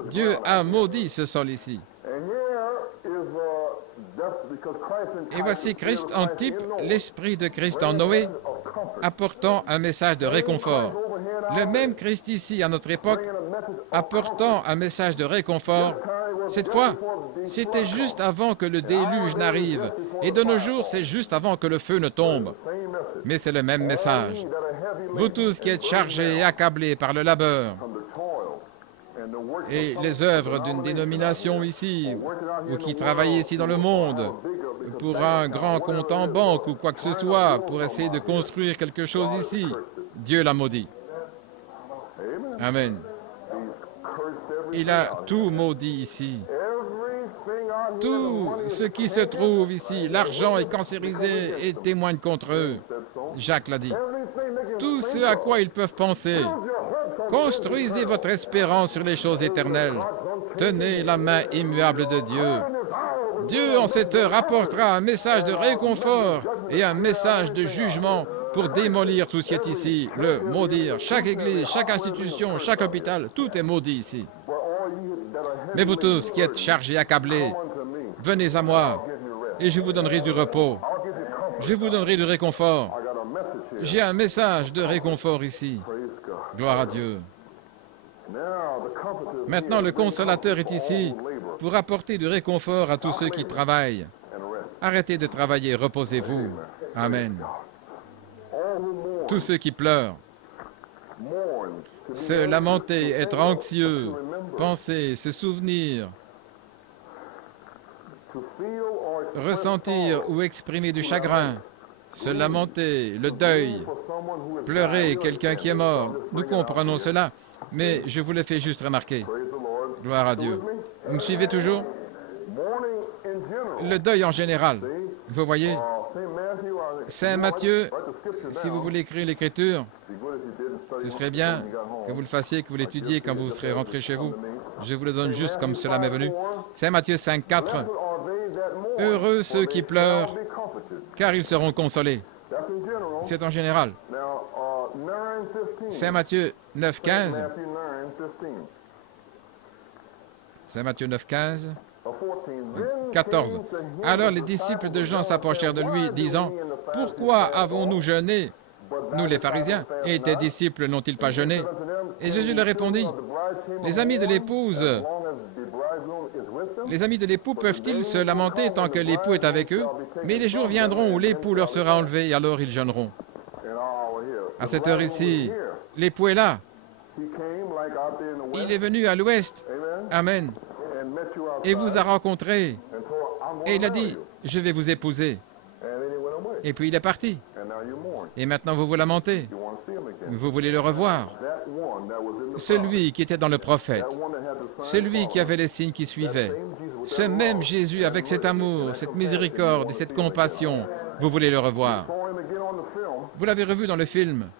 Dieu a maudit ce sol ici. Et voici Christ en type, l'Esprit de Christ en Noé, apportant un message de réconfort. Le même Christ ici, à notre époque, apportant un message de réconfort. Cette fois, c'était juste avant que le déluge n'arrive. Et de nos jours, c'est juste avant que le feu ne tombe. Mais c'est le même message. Vous tous qui êtes chargés et accablés par le labeur et les œuvres d'une dénomination ici, ou qui travaillent ici dans le monde, pour un grand compte en banque ou quoi que ce soit, pour essayer de construire quelque chose ici, Dieu l'a maudit. Amen. Il a tout maudit ici. Tout ce qui se trouve ici, l'argent est cancérisé et témoigne contre eux. Jacques l'a dit. Tout ce à quoi ils peuvent penser. Construisez votre espérance sur les choses éternelles. Tenez la main immuable de Dieu. Dieu, en cette heure, apportera un message de réconfort et un message de jugement pour démolir tout ce qui est ici, le maudire. Chaque église, chaque institution, chaque hôpital, tout est maudit ici. Mais vous tous qui êtes chargés, accablés, venez à moi et je vous donnerai du repos. Je vous donnerai du réconfort. J'ai un message de réconfort ici. Gloire à Dieu. Maintenant, le consolateur est ici pour apporter du réconfort à tous ceux qui travaillent. Arrêtez de travailler, reposez-vous. Amen. Tous ceux qui pleurent, se lamenter, être anxieux, penser, se souvenir, ressentir ou exprimer du chagrin, se lamenter, le deuil, pleurer quelqu'un qui est mort. Nous comprenons cela, mais je vous le fais juste remarquer. Gloire à Dieu. Vous me suivez toujours? Le deuil en général. Vous voyez, Saint Matthieu, si vous voulez écrire l'Écriture, ce serait bien que vous le fassiez, que vous l'étudiez quand vous serez rentré chez vous. Je vous le donne juste comme cela m'est venu. Saint Matthieu 5, 4. Heureux ceux qui pleurent, car ils seront consolés. C'est en général. Saint Matthieu 9, 15. Saint Matthieu 9, 15. 14. Alors les disciples de Jean s'approchèrent de lui, disant, « Pourquoi avons-nous jeûné, nous les pharisiens, et tes disciples n'ont-ils pas jeûné? » Et Jésus leur répondit, « Les amis de l'époux peuvent-ils se lamenter tant que l'époux est avec eux? Mais les jours viendront où l'époux leur sera enlevé, et alors ils jeûneront. » À cette heure ici, l'époux est là. Il est venu à l'ouest. Amen. Et vous a rencontré. Et il a dit, je vais vous épouser. Et puis il est parti. Et maintenant vous vous lamentez. Vous voulez le revoir. Celui qui était dans le prophète. Celui qui avait les signes qui suivaient. Ce même Jésus avec cet amour, cette miséricorde et cette compassion. Vous voulez le revoir. Vous l'avez revu dans le film.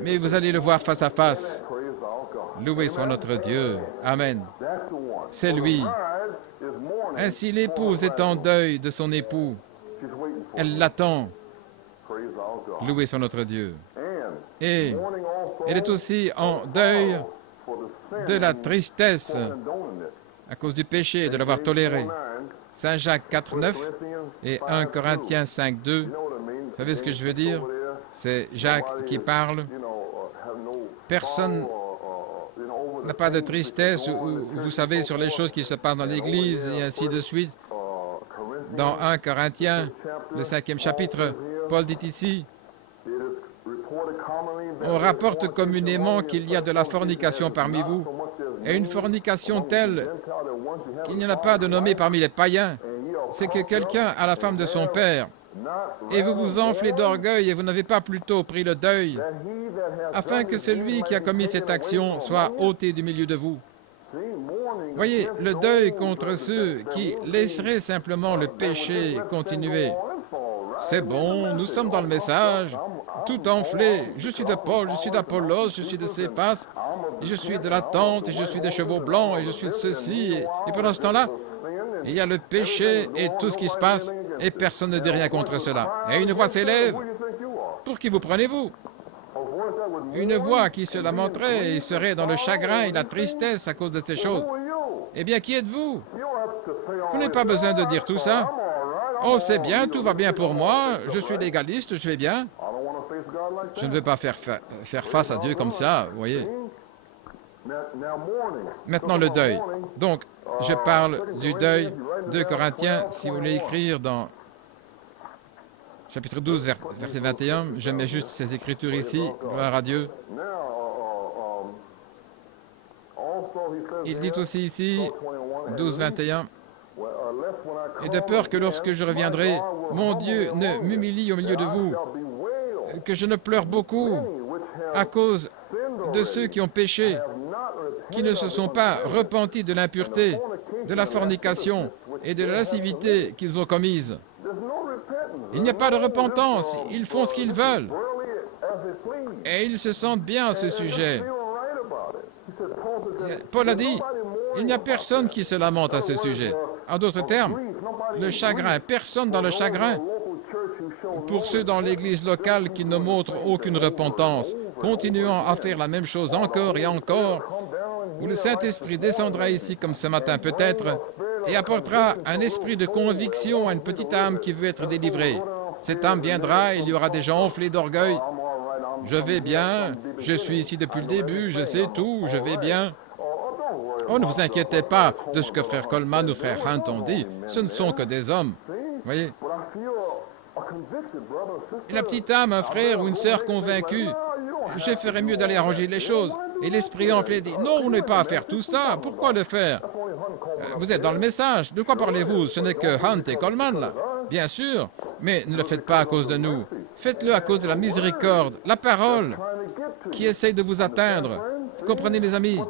Mais vous allez le voir face à face. Loué soit notre Dieu. Amen. C'est lui. Ainsi l'épouse est en deuil de son époux. Elle l'attend. Loué soit notre Dieu. Et elle est aussi en deuil de la tristesse à cause du péché et de l'avoir toléré. Saint Jacques 4, 9 et 1 Corinthiens 5, 2. Vous savez ce que je veux dire? C'est Jacques qui parle. Personne n'a pas de tristesse, vous savez, sur les choses qui se passent dans l'Église et ainsi de suite. Dans 1 Corinthiens, le 5e chapitre, Paul dit ici, on rapporte communément qu'il y a de la fornication parmi vous, et une fornication telle qu'il n'y en a pas de nommée parmi les païens. C'est que quelqu'un a la femme de son père, et vous vous enflez d'orgueil et vous n'avez pas plutôt pris le deuil, afin que celui qui a commis cette action soit ôté du milieu de vous. Voyez, le deuil contre ceux qui laisseraient simplement le péché continuer. C'est bon, nous sommes dans le message, tout enflé. Je suis de Paul, je suis d'Apollos, je suis de Céphas, je suis de la tente, et je suis des chevaux blancs, et je suis de ceci. Et pendant ce temps-là, il y a le péché et tout ce qui se passe, et personne ne dit rien contre cela. Et une voix s'élève. Pour qui vous prenez-vous? Une voix qui se lamenterait et serait dans le chagrin et la tristesse à cause de ces choses. Eh bien, qui êtes-vous? Vous n'avez pas besoin de dire tout ça. Oh, c'est bien, tout va bien pour moi, je suis légaliste, je vais bien. Je ne veux pas faire face à Dieu comme ça, vous voyez. Maintenant, le deuil. Donc, je parle du deuil. 2 Corinthiens, si vous voulez écrire dans chapitre 12, verset 21, je mets juste ces écritures ici, gloire à Dieu. Il dit aussi ici, 12, 21, « Et de peur que lorsque je reviendrai, mon Dieu ne m'humilie au milieu de vous, que je ne pleure beaucoup à cause de ceux qui ont péché, qui ne se sont pas repentis de l'impureté, de la fornication et de la lascivité qu'ils ont commises. Il n'y a pas de repentance, ils font ce qu'ils veulent. Et ils se sentent bien à ce sujet. Paul a dit, il n'y a personne qui se lamente à ce sujet. En d'autres termes, le chagrin, personne dans le chagrin. Pour ceux dans l'Église locale qui ne montrent aucune repentance, continuant à faire la même chose encore et encore, où le Saint-Esprit descendra ici comme ce matin peut-être et apportera un esprit de conviction à une petite âme qui veut être délivrée. Cette âme viendra, il y aura des gens enflés d'orgueil. Je vais bien, je suis ici depuis le début, je sais tout, je vais bien. Oh, ne vous inquiétez pas de ce que frère Coleman ou frère Hunt ont dit, ce ne sont que des hommes. Voyez? Et la petite âme, un frère ou une sœur convaincue, je ferais mieux d'aller arranger les choses. Et l'esprit enflé dit, non, on n'est pas à faire tout ça, pourquoi le faire? Vous êtes dans le message, de quoi parlez-vous? Ce n'est que Hunt et Coleman, là. Bien sûr, mais ne le faites pas à cause de nous. Faites-le à cause de la miséricorde, la parole qui essaye de vous atteindre. Vous comprenez, mes amis?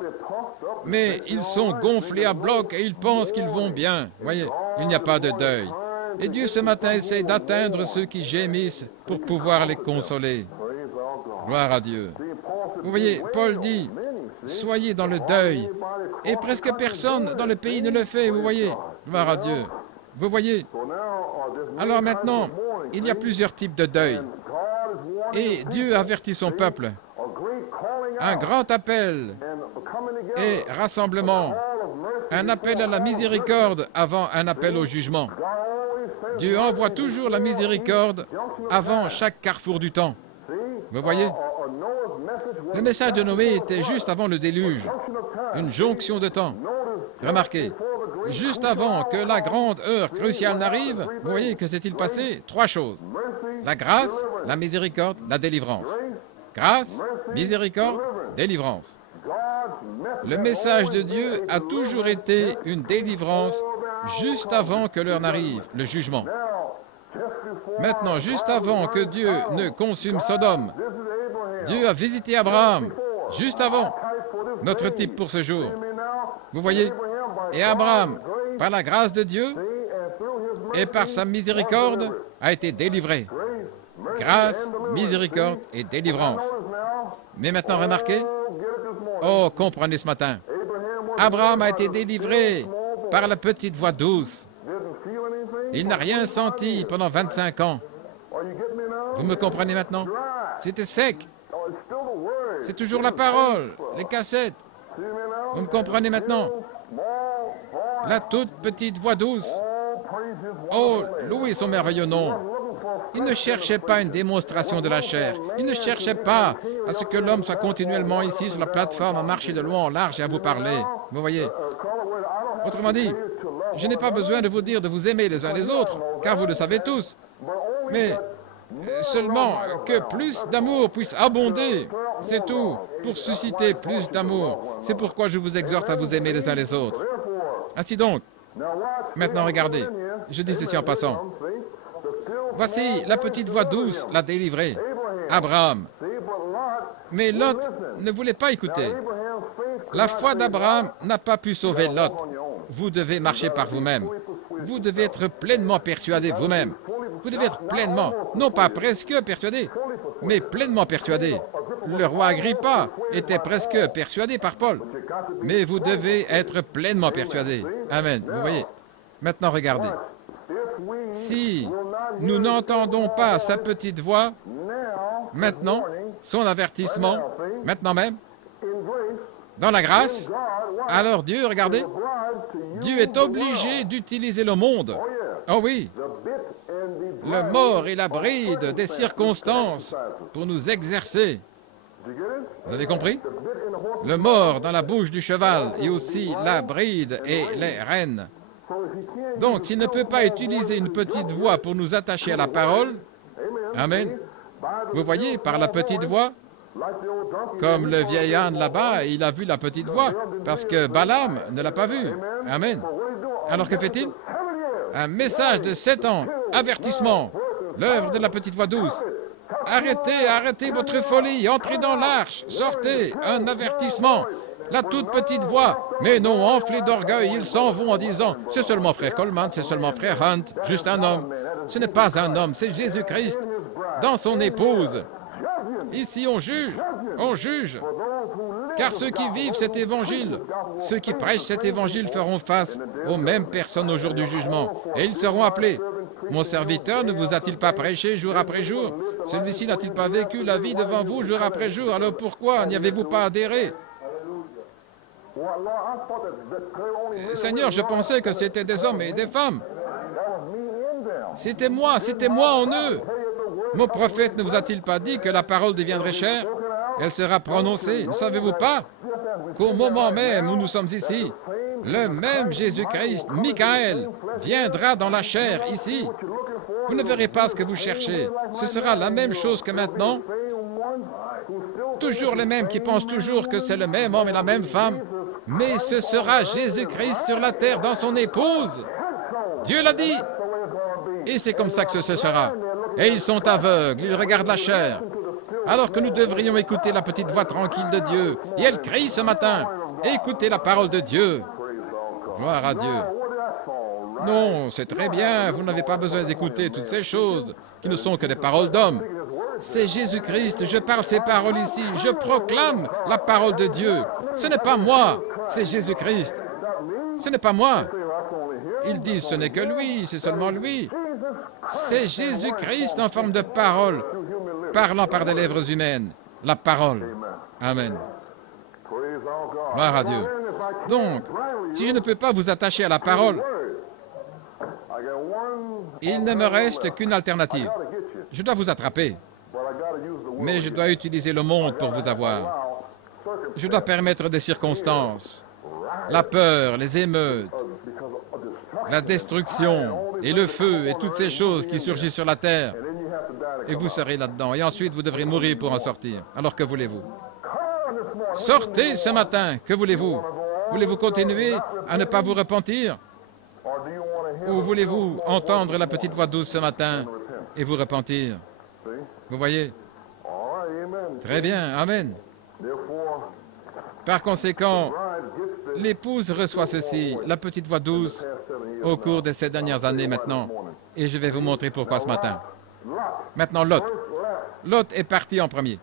Mais ils sont gonflés à bloc et ils pensent qu'ils vont bien. Voyez, il n'y a pas de deuil. Et Dieu, ce matin, essaie d'atteindre ceux qui gémissent pour pouvoir les consoler. Gloire à Dieu. Vous voyez, Paul dit, soyez dans le deuil. Et presque personne dans le pays ne le fait, vous voyez. Gloire à Dieu. Vous voyez. Alors maintenant, il y a plusieurs types de deuil. Et Dieu avertit son peuple. Un grand appel et rassemblement. Un appel à la miséricorde avant un appel au jugement. Dieu envoie toujours la miséricorde avant chaque carrefour du temps. Vous voyez? Le message de Noé était juste avant le déluge, une jonction de temps. Remarquez, juste avant que la grande heure cruciale n'arrive, vous voyez, que s'est-il passé? 3 choses. La grâce, la miséricorde, la délivrance. Grâce, miséricorde, délivrance. Le message de Dieu a toujours été une délivrance juste avant que l'heure n'arrive, le jugement. Maintenant, juste avant que Dieu ne consume Sodome, Dieu a visité Abraham, juste avant, notre type pour ce jour. Vous voyez? Et Abraham, par la grâce de Dieu et par sa miséricorde, a été délivré. Grâce, miséricorde et délivrance. Mais maintenant, remarquez, oh, comprenez ce matin, Abraham a été délivré par la petite voix douce. Il n'a rien senti pendant 25 ans. Vous me comprenez maintenant? C'était sec. C'est toujours la parole, les cassettes. Vous me comprenez maintenant? La toute petite voix douce. Oh, louez son merveilleux nom. Il ne cherchait pas une démonstration de la chair. Il ne cherchait pas à ce que l'homme soit continuellement ici sur la plateforme à marcher de long en large et à vous parler. Vous voyez? Autrement dit, je n'ai pas besoin de vous dire de vous aimer les uns les autres, car vous le savez tous. Mais seulement que plus d'amour puisse abonder, c'est tout, pour susciter plus d'amour. C'est pourquoi je vous exhorte à vous aimer les uns les autres. Ainsi donc, maintenant regardez, je dis ceci en passant. Voici la petite voix douce l'a délivré, Abraham. Mais Lot ne voulait pas écouter. La foi d'Abraham n'a pas pu sauver Lot. Vous devez marcher par vous-même. Vous devez être pleinement persuadé vous-même. Vous devez être pleinement, non pas presque persuadé, mais pleinement persuadé. Le roi Agrippa était presque persuadé par Paul. Mais vous devez être pleinement persuadé. Amen. Vous voyez? Maintenant, regardez. Si nous n'entendons pas sa petite voix, maintenant, son avertissement, maintenant même, dans la grâce, alors Dieu, regardez, Dieu est obligé d'utiliser le monde. Oh oui, le mors et la bride des circonstances pour nous exercer. Vous avez compris? Le mors dans la bouche du cheval et aussi la bride et les rênes. Donc, s'il ne peut pas utiliser une petite voix pour nous attacher à la parole, amen, vous voyez, par la petite voix, comme le vieil âne là-bas, il a vu la petite voix, parce que Balaam ne l'a pas vue. Amen. Alors que fait-il? Un message de 7 ans, avertissement, l'œuvre de la petite voix douce. Arrêtez, arrêtez votre folie, entrez dans l'arche, sortez, un avertissement. La toute petite voix, mais non, enflés d'orgueil, ils s'en vont en disant « C'est seulement frère Coleman, c'est seulement frère Hunt, juste un homme. » Ce n'est pas un homme, c'est Jésus-Christ, dans son épouse. Ici, on juge, car ceux qui vivent cet évangile, ceux qui prêchent cet évangile feront face aux mêmes personnes au jour du jugement, et ils seront appelés. Mon serviteur ne vous a-t-il pas prêché jour après jour? Celui-ci n'a-t-il pas vécu la vie devant vous jour après jour? Alors pourquoi n'y avez-vous pas adhéré? Seigneur, je pensais que c'était des hommes et des femmes. C'était moi en eux. Mon prophète ne vous a-t-il pas dit que la parole deviendrait chair? Elle sera prononcée. Ne savez-vous pas qu'au moment même où nous sommes ici, le même Jésus-Christ, Michael, viendra dans la chair ici? Vous ne verrez pas ce que vous cherchez. Ce sera la même chose que maintenant. Toujours les mêmes qui pensent toujours que c'est le même homme et la même femme. Mais ce sera Jésus-Christ sur la terre dans son épouse. Dieu l'a dit. Et c'est comme ça que ce sera. Et ils sont aveugles, ils regardent la chair. Alors que nous devrions écouter la petite voix tranquille de Dieu. Et elle crie ce matin. Écoutez la parole de Dieu. Gloire à Dieu. Non, c'est très bien, vous n'avez pas besoin d'écouter toutes ces choses qui ne sont que des paroles d'hommes. C'est Jésus-Christ, je parle ces paroles ici, je proclame la parole de Dieu. Ce n'est pas moi, c'est Jésus-Christ. Ce n'est pas moi. Ils disent ce n'est que lui, c'est seulement lui. C'est Jésus-Christ en forme de parole, parlant par des lèvres humaines. La parole. Amen. Gloire à Dieu. Donc, si je ne peux pas vous attacher à la parole, il ne me reste qu'une alternative. Je dois vous attraper, mais je dois utiliser le monde pour vous avoir. Je dois permettre des circonstances, la peur, les émeutes, la destruction et le feu et toutes ces choses qui surgissent sur la terre. Et vous serez là-dedans. Et ensuite, vous devrez mourir pour en sortir. Alors que voulez-vous? Sortez ce matin. Que voulez-vous? Voulez-vous continuer à ne pas vous repentir? Ou voulez-vous entendre la petite voix douce ce matin et vous repentir? Vous voyez? Très bien. Amen. Par conséquent, l'épouse reçoit ceci, la petite voix douce, au cours de ces dernières années maintenant. Et je vais vous montrer pourquoi ce matin. Maintenant, Lot. Lot est parti en premier.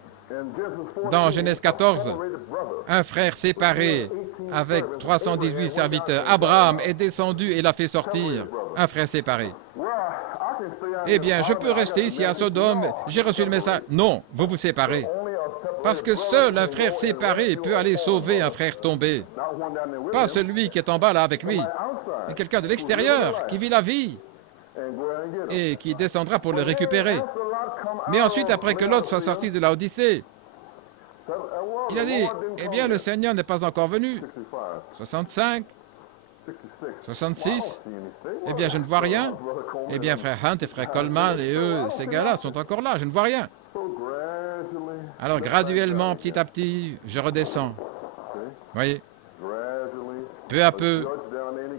Dans Genèse 14, un frère séparé avec 318 serviteurs. Abraham est descendu et l'a fait sortir. Un frère séparé. Eh bien, je peux rester ici à Sodome. J'ai reçu le message. Non, vous vous séparez. Parce que seul un frère séparé peut aller sauver un frère tombé. Pas celui qui est en bas là avec lui, mais quelqu'un de l'extérieur qui vit la vie. et qui descendra pour le récupérer. Mais ensuite, après que Lot soit sorti de la Odyssée, il a dit, eh bien, le Seigneur n'est pas encore venu. 65, 66, eh bien, je ne vois rien. Eh bien, frère Hunt et frère Coleman et eux, ces gars-là, sont encore là, je ne vois rien. Alors, graduellement, petit à petit, je redescends. Vous voyez? Peu à peu,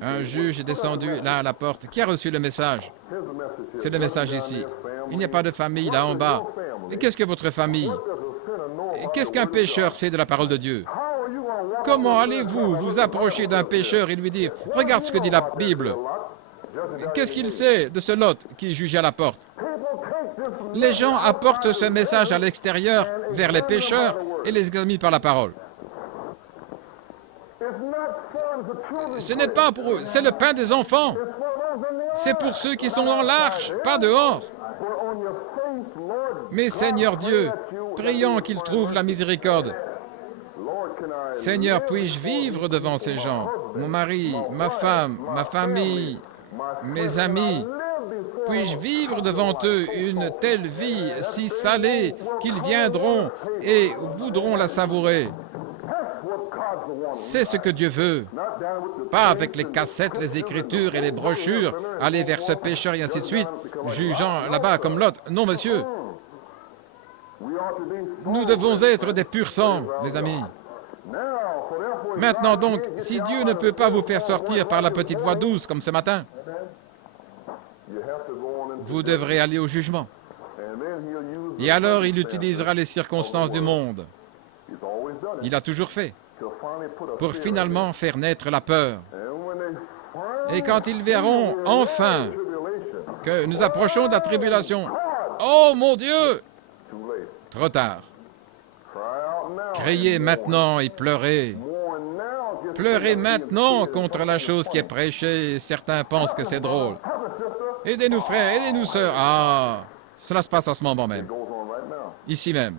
un juge est descendu là à la porte. Qui a reçu le message? C'est le message ici. Il n'y a pas de famille là en bas. Et qu'est-ce que votre famille? Qu'est-ce qu'un pécheur sait de la parole de Dieu? Comment allez-vous vous approcher d'un pécheur et lui dire, regarde ce que dit la Bible? Qu'est-ce qu'il sait de ce Lot qui juge à la porte? Les gens apportent ce message à l'extérieur, vers les pécheurs, et les examinent par la parole. Ce n'est pas pour eux, c'est le pain des enfants. C'est pour ceux qui sont dans l'arche, pas dehors. Mais Seigneur Dieu, prions qu'il trouve la miséricorde. Seigneur, puis-je vivre devant ces gens? Mon mari, ma femme, ma famille, mes amis, puis-je vivre devant eux une telle vie si salée qu'ils viendront et voudront la savourer? C'est ce que Dieu veut. Pas avec les cassettes, les écritures et les brochures, aller vers ce pécheur et ainsi de suite, jugeant là-bas comme l'autre. Non, monsieur. Nous devons être des purs sangs, les amis. Maintenant donc, si Dieu ne peut pas vous faire sortir par la petite voie douce comme ce matin, vous devrez aller au jugement. Et alors, il utilisera les circonstances du monde. Il a toujours fait, pour finalement faire naître la peur. Et quand ils verront enfin que nous approchons de la tribulation, oh mon Dieu! Trop tard. Criez maintenant et pleurez. Pleurez maintenant contre la chose qui est prêchée. Certains pensent que c'est drôle. Aidez-nous, frères, aidez-nous, sœurs. Ah, cela se passe en ce moment même. Ici même.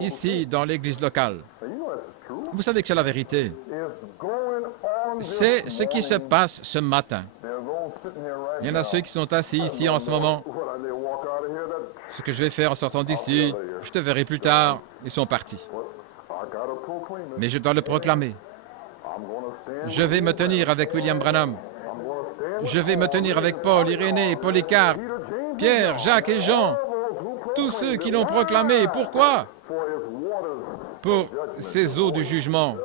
Ici, dans l'église locale. Vous savez que c'est la vérité. C'est ce qui se passe ce matin. Il y en a ceux qui sont assis ici en ce moment. Ce que je vais faire en sortant d'ici, je te verrai plus tard. Ils sont partis. Mais je dois le proclamer. Je vais me tenir avec William Branham. Je vais me tenir avec Paul, Irénée, Polycarpe, Pierre, Jacques et Jean. Tous ceux qui l'ont proclamé. Pourquoi? Pour ces eaux du jugement.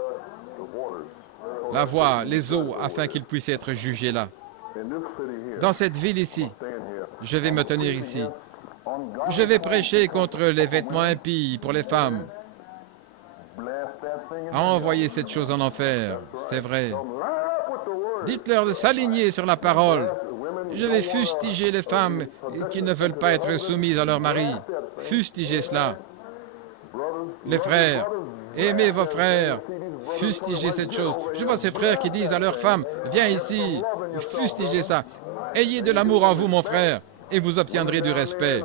La voie, les eaux, afin qu'ils puissent être jugés là. Dans cette ville ici, je vais me tenir ici. Je vais prêcher contre les vêtements impies pour les femmes. Envoyez cette chose en enfer, c'est vrai. Dites-leur de s'aligner sur la parole. Je vais fustiger les femmes qui ne veulent pas être soumises à leur mari. Fustigez cela. Les frères, aimez vos frères. Fustigez cette chose. Je vois ces frères qui disent à leurs femmes, viens ici, fustigez ça. Ayez de l'amour en vous, mon frère, et vous obtiendrez du respect.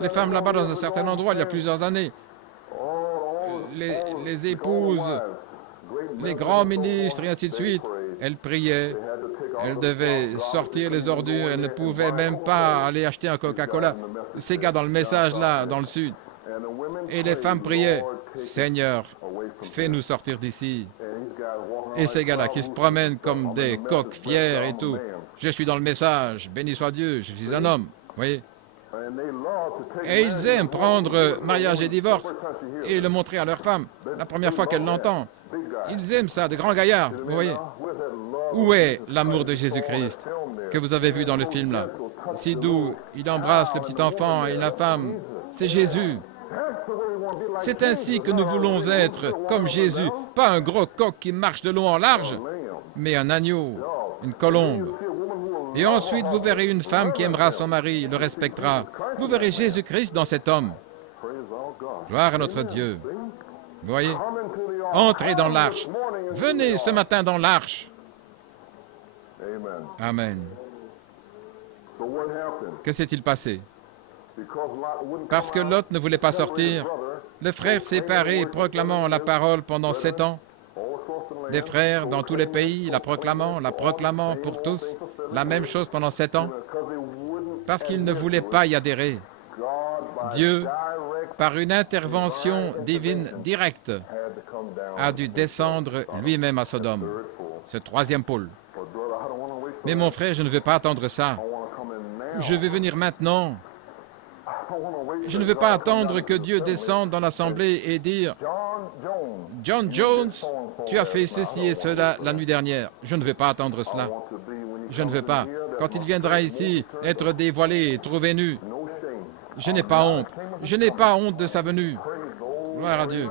Les femmes là-bas, dans un certain endroit, il y a plusieurs années, les épouses, les grands ministres, et ainsi de suite, elles priaient, elles devaient sortir les ordures, elles ne pouvaient même pas aller acheter un Coca-Cola. Ces gars dans le message là, dans le sud. Et les femmes priaient, Seigneur, fais-nous sortir d'ici. Et ces gars-là qui se promènent comme des coqs fiers et tout. Je suis dans le message, béni soit Dieu, je suis un homme. Vous voyez? Et ils aiment prendre mariage et divorce et le montrer à leur femme la première fois qu'elle l'entend. Ils aiment ça, de grands gaillards, vous voyez. Où est l'amour de Jésus-Christ que vous avez vu dans le film là? Si doux, il embrasse le petit enfant et la femme. C'est Jésus. C'est ainsi que nous voulons être comme Jésus. Pas un gros coq qui marche de long en large, mais un agneau, une colombe. Et ensuite, vous verrez une femme qui aimera son mari, le respectera. Vous verrez Jésus-Christ dans cet homme. Gloire à notre Dieu. Vous voyez? Entrez dans l'arche. Venez ce matin dans l'arche. Amen. Que s'est-il passé? Parce que Lot ne voulait pas sortir, le frère séparé proclamant la parole pendant 7 ans, des frères dans tous les pays, la proclamant pour tous, La même chose pendant 7 ans, parce qu'ils ne voulaient pas y adhérer. Dieu, par une intervention divine directe, a dû descendre lui-même à Sodome, ce troisième pôle. Mais mon frère, je ne veux pas attendre ça. Je veux venir maintenant. Je ne veux pas attendre que Dieu descende dans l'assemblée et dire « John Jones, tu as fait ceci et cela la nuit dernière. » Je ne veux pas attendre cela. Je ne veux pas. Quand il viendra ici, être dévoilé, trouvé nu, je n'ai pas honte. Je n'ai pas honte de sa venue. Gloire à Dieu.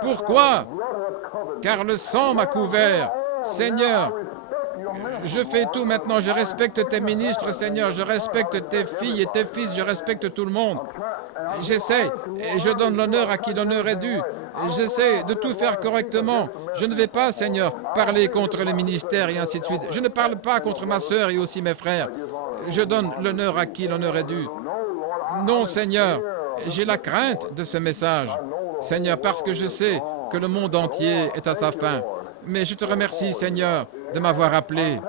Pourquoi? Car le sang m'a couvert. Seigneur, je fais tout maintenant. Je respecte tes ministres, Seigneur. Je respecte tes filles et tes fils. Je respecte tout le monde. J'essaie et je donne l'honneur à qui l'honneur est dû. J'essaie de tout faire correctement. Je ne vais pas, Seigneur, parler contre les ministères et ainsi de suite. Je ne parle pas contre ma sœur et aussi mes frères. Je donne l'honneur à qui l'honneur est dû. Non, Seigneur, j'ai la crainte de ce message. Seigneur, parce que je sais que le monde entier est à sa fin. Mais je te remercie, Seigneur, de m'avoir appelé.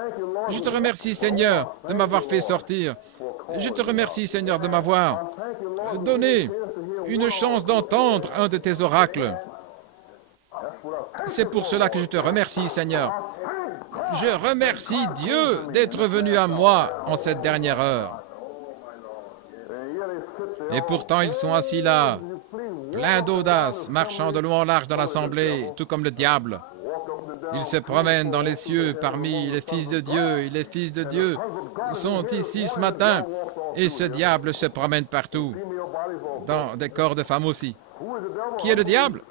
Je te remercie, Seigneur, de m'avoir fait sortir. Je te remercie, Seigneur, de m'avoir donné une chance d'entendre un de tes oracles. C'est pour cela que je te remercie, Seigneur. Je remercie Dieu d'être venu à moi en cette dernière heure. Et pourtant, ils sont assis là, pleins d'audace, marchant de long en large dans l'assemblée, tout comme le diable. Ils se promènent dans les cieux parmi les fils de Dieu, et les fils de Dieu sont ici ce matin, et ce diable se promène partout, dans des corps de femmes aussi. Qui est le diable?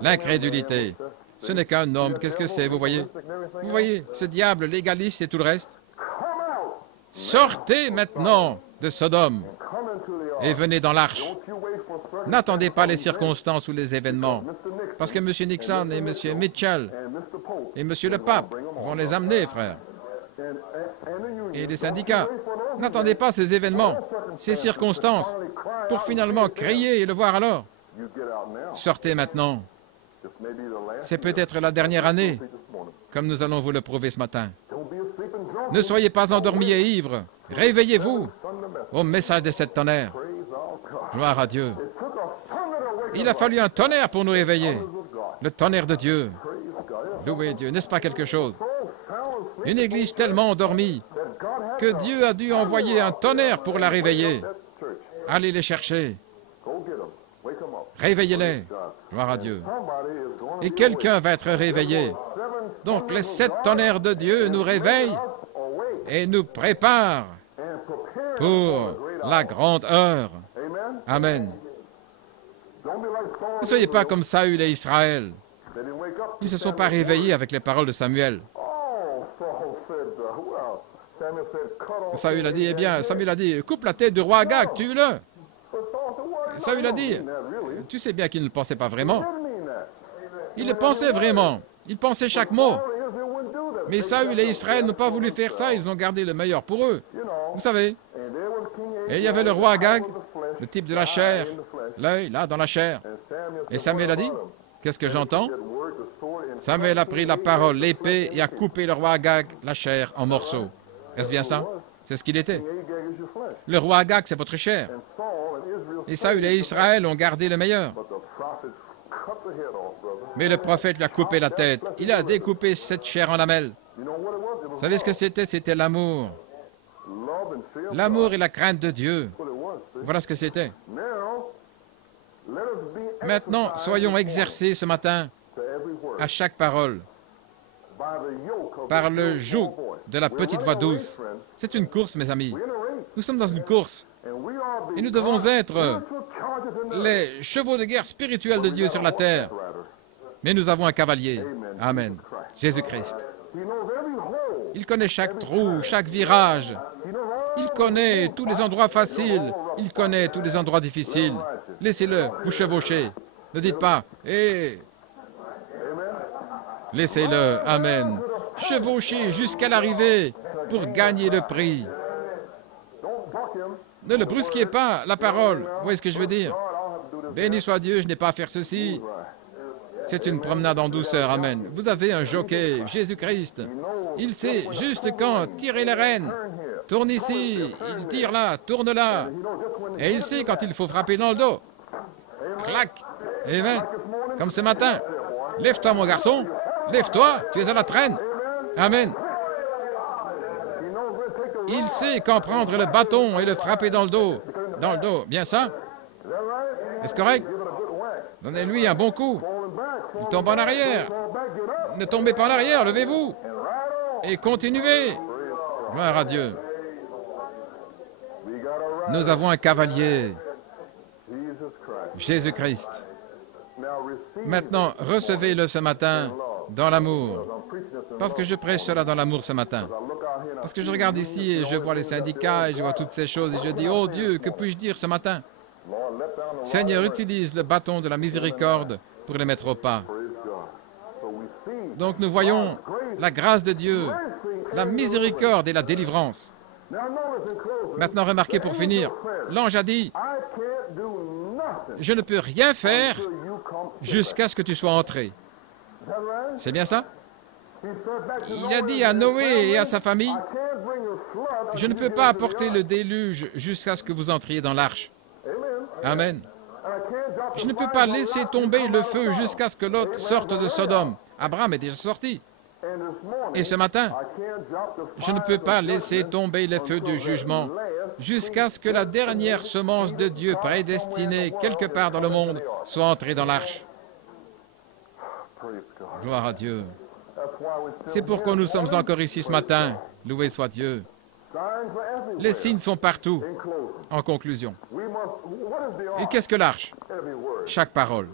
L'incrédulité. Ce n'est qu'un homme. Qu'est-ce que c'est, vous voyez? Vous voyez, ce diable légaliste et tout le reste. Sortez maintenant de Sodome et venez dans l'arche. N'attendez pas les circonstances ou les événements, parce que M. Nixon et M. Mitchell et M. le pape vont les amener, frères. Et les syndicats. N'attendez pas ces événements, ces circonstances, pour finalement crier et le voir alors. Sortez maintenant. C'est peut-être la dernière année, comme nous allons vous le prouver ce matin. Ne soyez pas endormis et ivres. Réveillez-vous au message de cette tonnerre. Gloire à Dieu. Il a fallu un tonnerre pour nous réveiller. Le tonnerre de Dieu. Louez Dieu. N'est-ce pas quelque chose? Une église tellement endormie que Dieu a dû envoyer un tonnerre pour la réveiller. Allez les chercher. Réveillez-les. Gloire à Dieu. Et quelqu'un va être réveillé. Donc les 7 tonnerres de Dieu nous réveillent et nous préparent pour la grande heure. Amen. Ne soyez pas comme Saül et Israël. Ils ne se sont pas réveillés avec les paroles de Samuel. Saül a dit, eh bien, Samuel a dit, coupe la tête du roi Agag, tue-le. Saül a dit, tu sais bien qu'il ne le pensait pas vraiment. Il le pensait vraiment. Il pensait chaque mot. Mais Saül et Israël n'ont pas voulu faire ça. Ils ont gardé le meilleur pour eux. Vous savez. Et il y avait le roi Agag, le type de la chair, l'œil, là, dans la chair. Et Samuel a dit, qu'est-ce que j'entends? Samuel a pris la parole, l'épée, et a coupé le roi Agag, la chair, en morceaux. Est-ce bien ça? C'est ce qu'il était. Le roi Agag, c'est votre chair. Et Saül et Israël ont gardé le meilleur. Mais le prophète lui a coupé la tête. Il a découpé cette chair en lamelles. Vous savez ce que c'était? C'était l'amour. L'amour et la crainte de Dieu. Voilà ce que c'était. Maintenant, soyons exercés ce matin à chaque parole par le joug de la petite voix douce. C'est une course, mes amis. Nous sommes dans une course. Et nous devons être les chevaux de guerre spirituels de Dieu sur la terre. Mais nous avons un cavalier. Amen. Jésus-Christ. Il connaît chaque trou, chaque virage. Il connaît tous les endroits faciles. Il connaît tous les endroits difficiles. Laissez-le vous chevaucher. Ne dites pas « Eh !» Laissez-le. Amen. Chevauchez jusqu'à l'arrivée pour gagner le prix. Ne le brusquez pas, la parole. Vous voyez ce que je veux dire? Béni soit Dieu, je n'ai pas à faire ceci. C'est une promenade en douceur, amen. Vous avez un jockey, Jésus-Christ. Il sait juste quand tirer les rênes. Tourne ici, il tire là, tourne là. Et il sait quand il faut frapper dans le dos. Clac. Amen. Comme ce matin. Lève-toi, mon garçon. Lève-toi, tu es à la traîne. Amen. Il sait quand prendre le bâton et le frapper dans le dos. Dans le dos, bien ça? Est-ce correct? Donnez-lui un bon coup. Il tombe en arrière. Ne tombez pas en arrière, levez-vous. Et continuez. Gloire à Dieu. Nous avons un cavalier, Jésus-Christ. Maintenant, recevez-le ce matin dans l'amour. Parce que je prêche cela dans l'amour ce matin. Parce que je regarde ici et je vois les syndicats et je vois toutes ces choses et je dis, oh Dieu, que puis-je dire ce matin? Seigneur, utilise le bâton de la miséricorde pour les mettre au pas. Donc nous voyons la grâce de Dieu, la miséricorde et la délivrance. Maintenant, remarquez pour finir, l'ange a dit, je ne peux rien faire jusqu'à ce que tu sois entré. C'est bien ça? Il a dit à Noé et à sa famille, je ne peux pas apporter le déluge jusqu'à ce que vous entriez dans l'arche. Amen. Je ne peux pas laisser tomber le feu jusqu'à ce que Lot sorte de Sodome. Abraham est déjà sorti. Et ce matin, je ne peux pas laisser tomber le feu du jugement jusqu'à ce que la dernière semence de Dieu prédestinée quelque part dans le monde soit entrée dans l'arche. Gloire à Dieu. C'est pourquoi nous sommes encore ici ce matin. Loué soit Dieu. Les signes sont partout. En conclusion. Et qu'est-ce que l'arche? Chaque parole.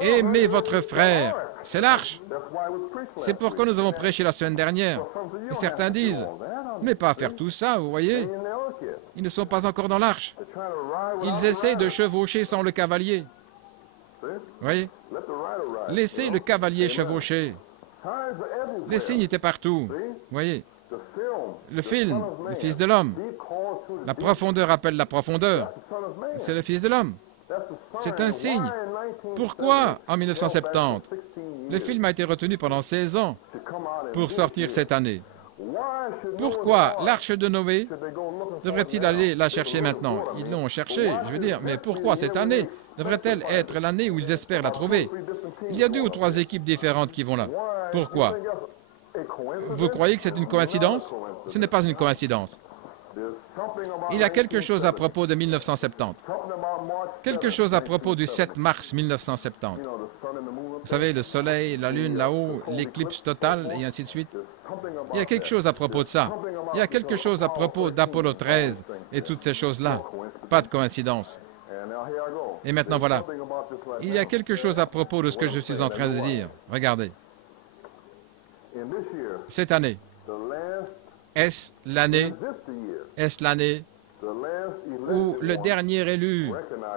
Aimez votre frère. C'est l'arche. C'est pourquoi nous avons prêché la semaine dernière. Et certains disent, mais pas à faire tout ça, vous voyez. Ils ne sont pas encore dans l'arche. Ils essaient de chevaucher sans le cavalier. Vous voyez? Laissez le cavalier chevaucher. Les signes étaient partout. Vous voyez? Le film, le Fils de l'homme. La profondeur appelle la profondeur. C'est le Fils de l'homme. C'est un signe. Pourquoi, en 1970, le film a été retenu pendant 16 ans pour sortir cette année? Pourquoi l'arche de Noé devrait-il aller la chercher maintenant? Ils l'ont cherchée, je veux dire, mais pourquoi cette année devrait-elle être l'année où ils espèrent la trouver? Il y a 2 ou 3 équipes différentes qui vont là. Pourquoi? Vous croyez que c'est une coïncidence? Ce n'est pas une coïncidence. Il y a quelque chose à propos de 1970. Quelque chose à propos du 7 mars 1970. Vous savez, le soleil, la lune là-haut, l'éclipse totale, et ainsi de suite. Il y a quelque chose à propos de ça. Il y a quelque chose à propos d'Apollo 13 et toutes ces choses-là. Pas de coïncidence. Et maintenant, voilà. Il y a quelque chose à propos de ce que je suis en train de dire. Regardez. Cette année, est-ce l'année où le dernier élu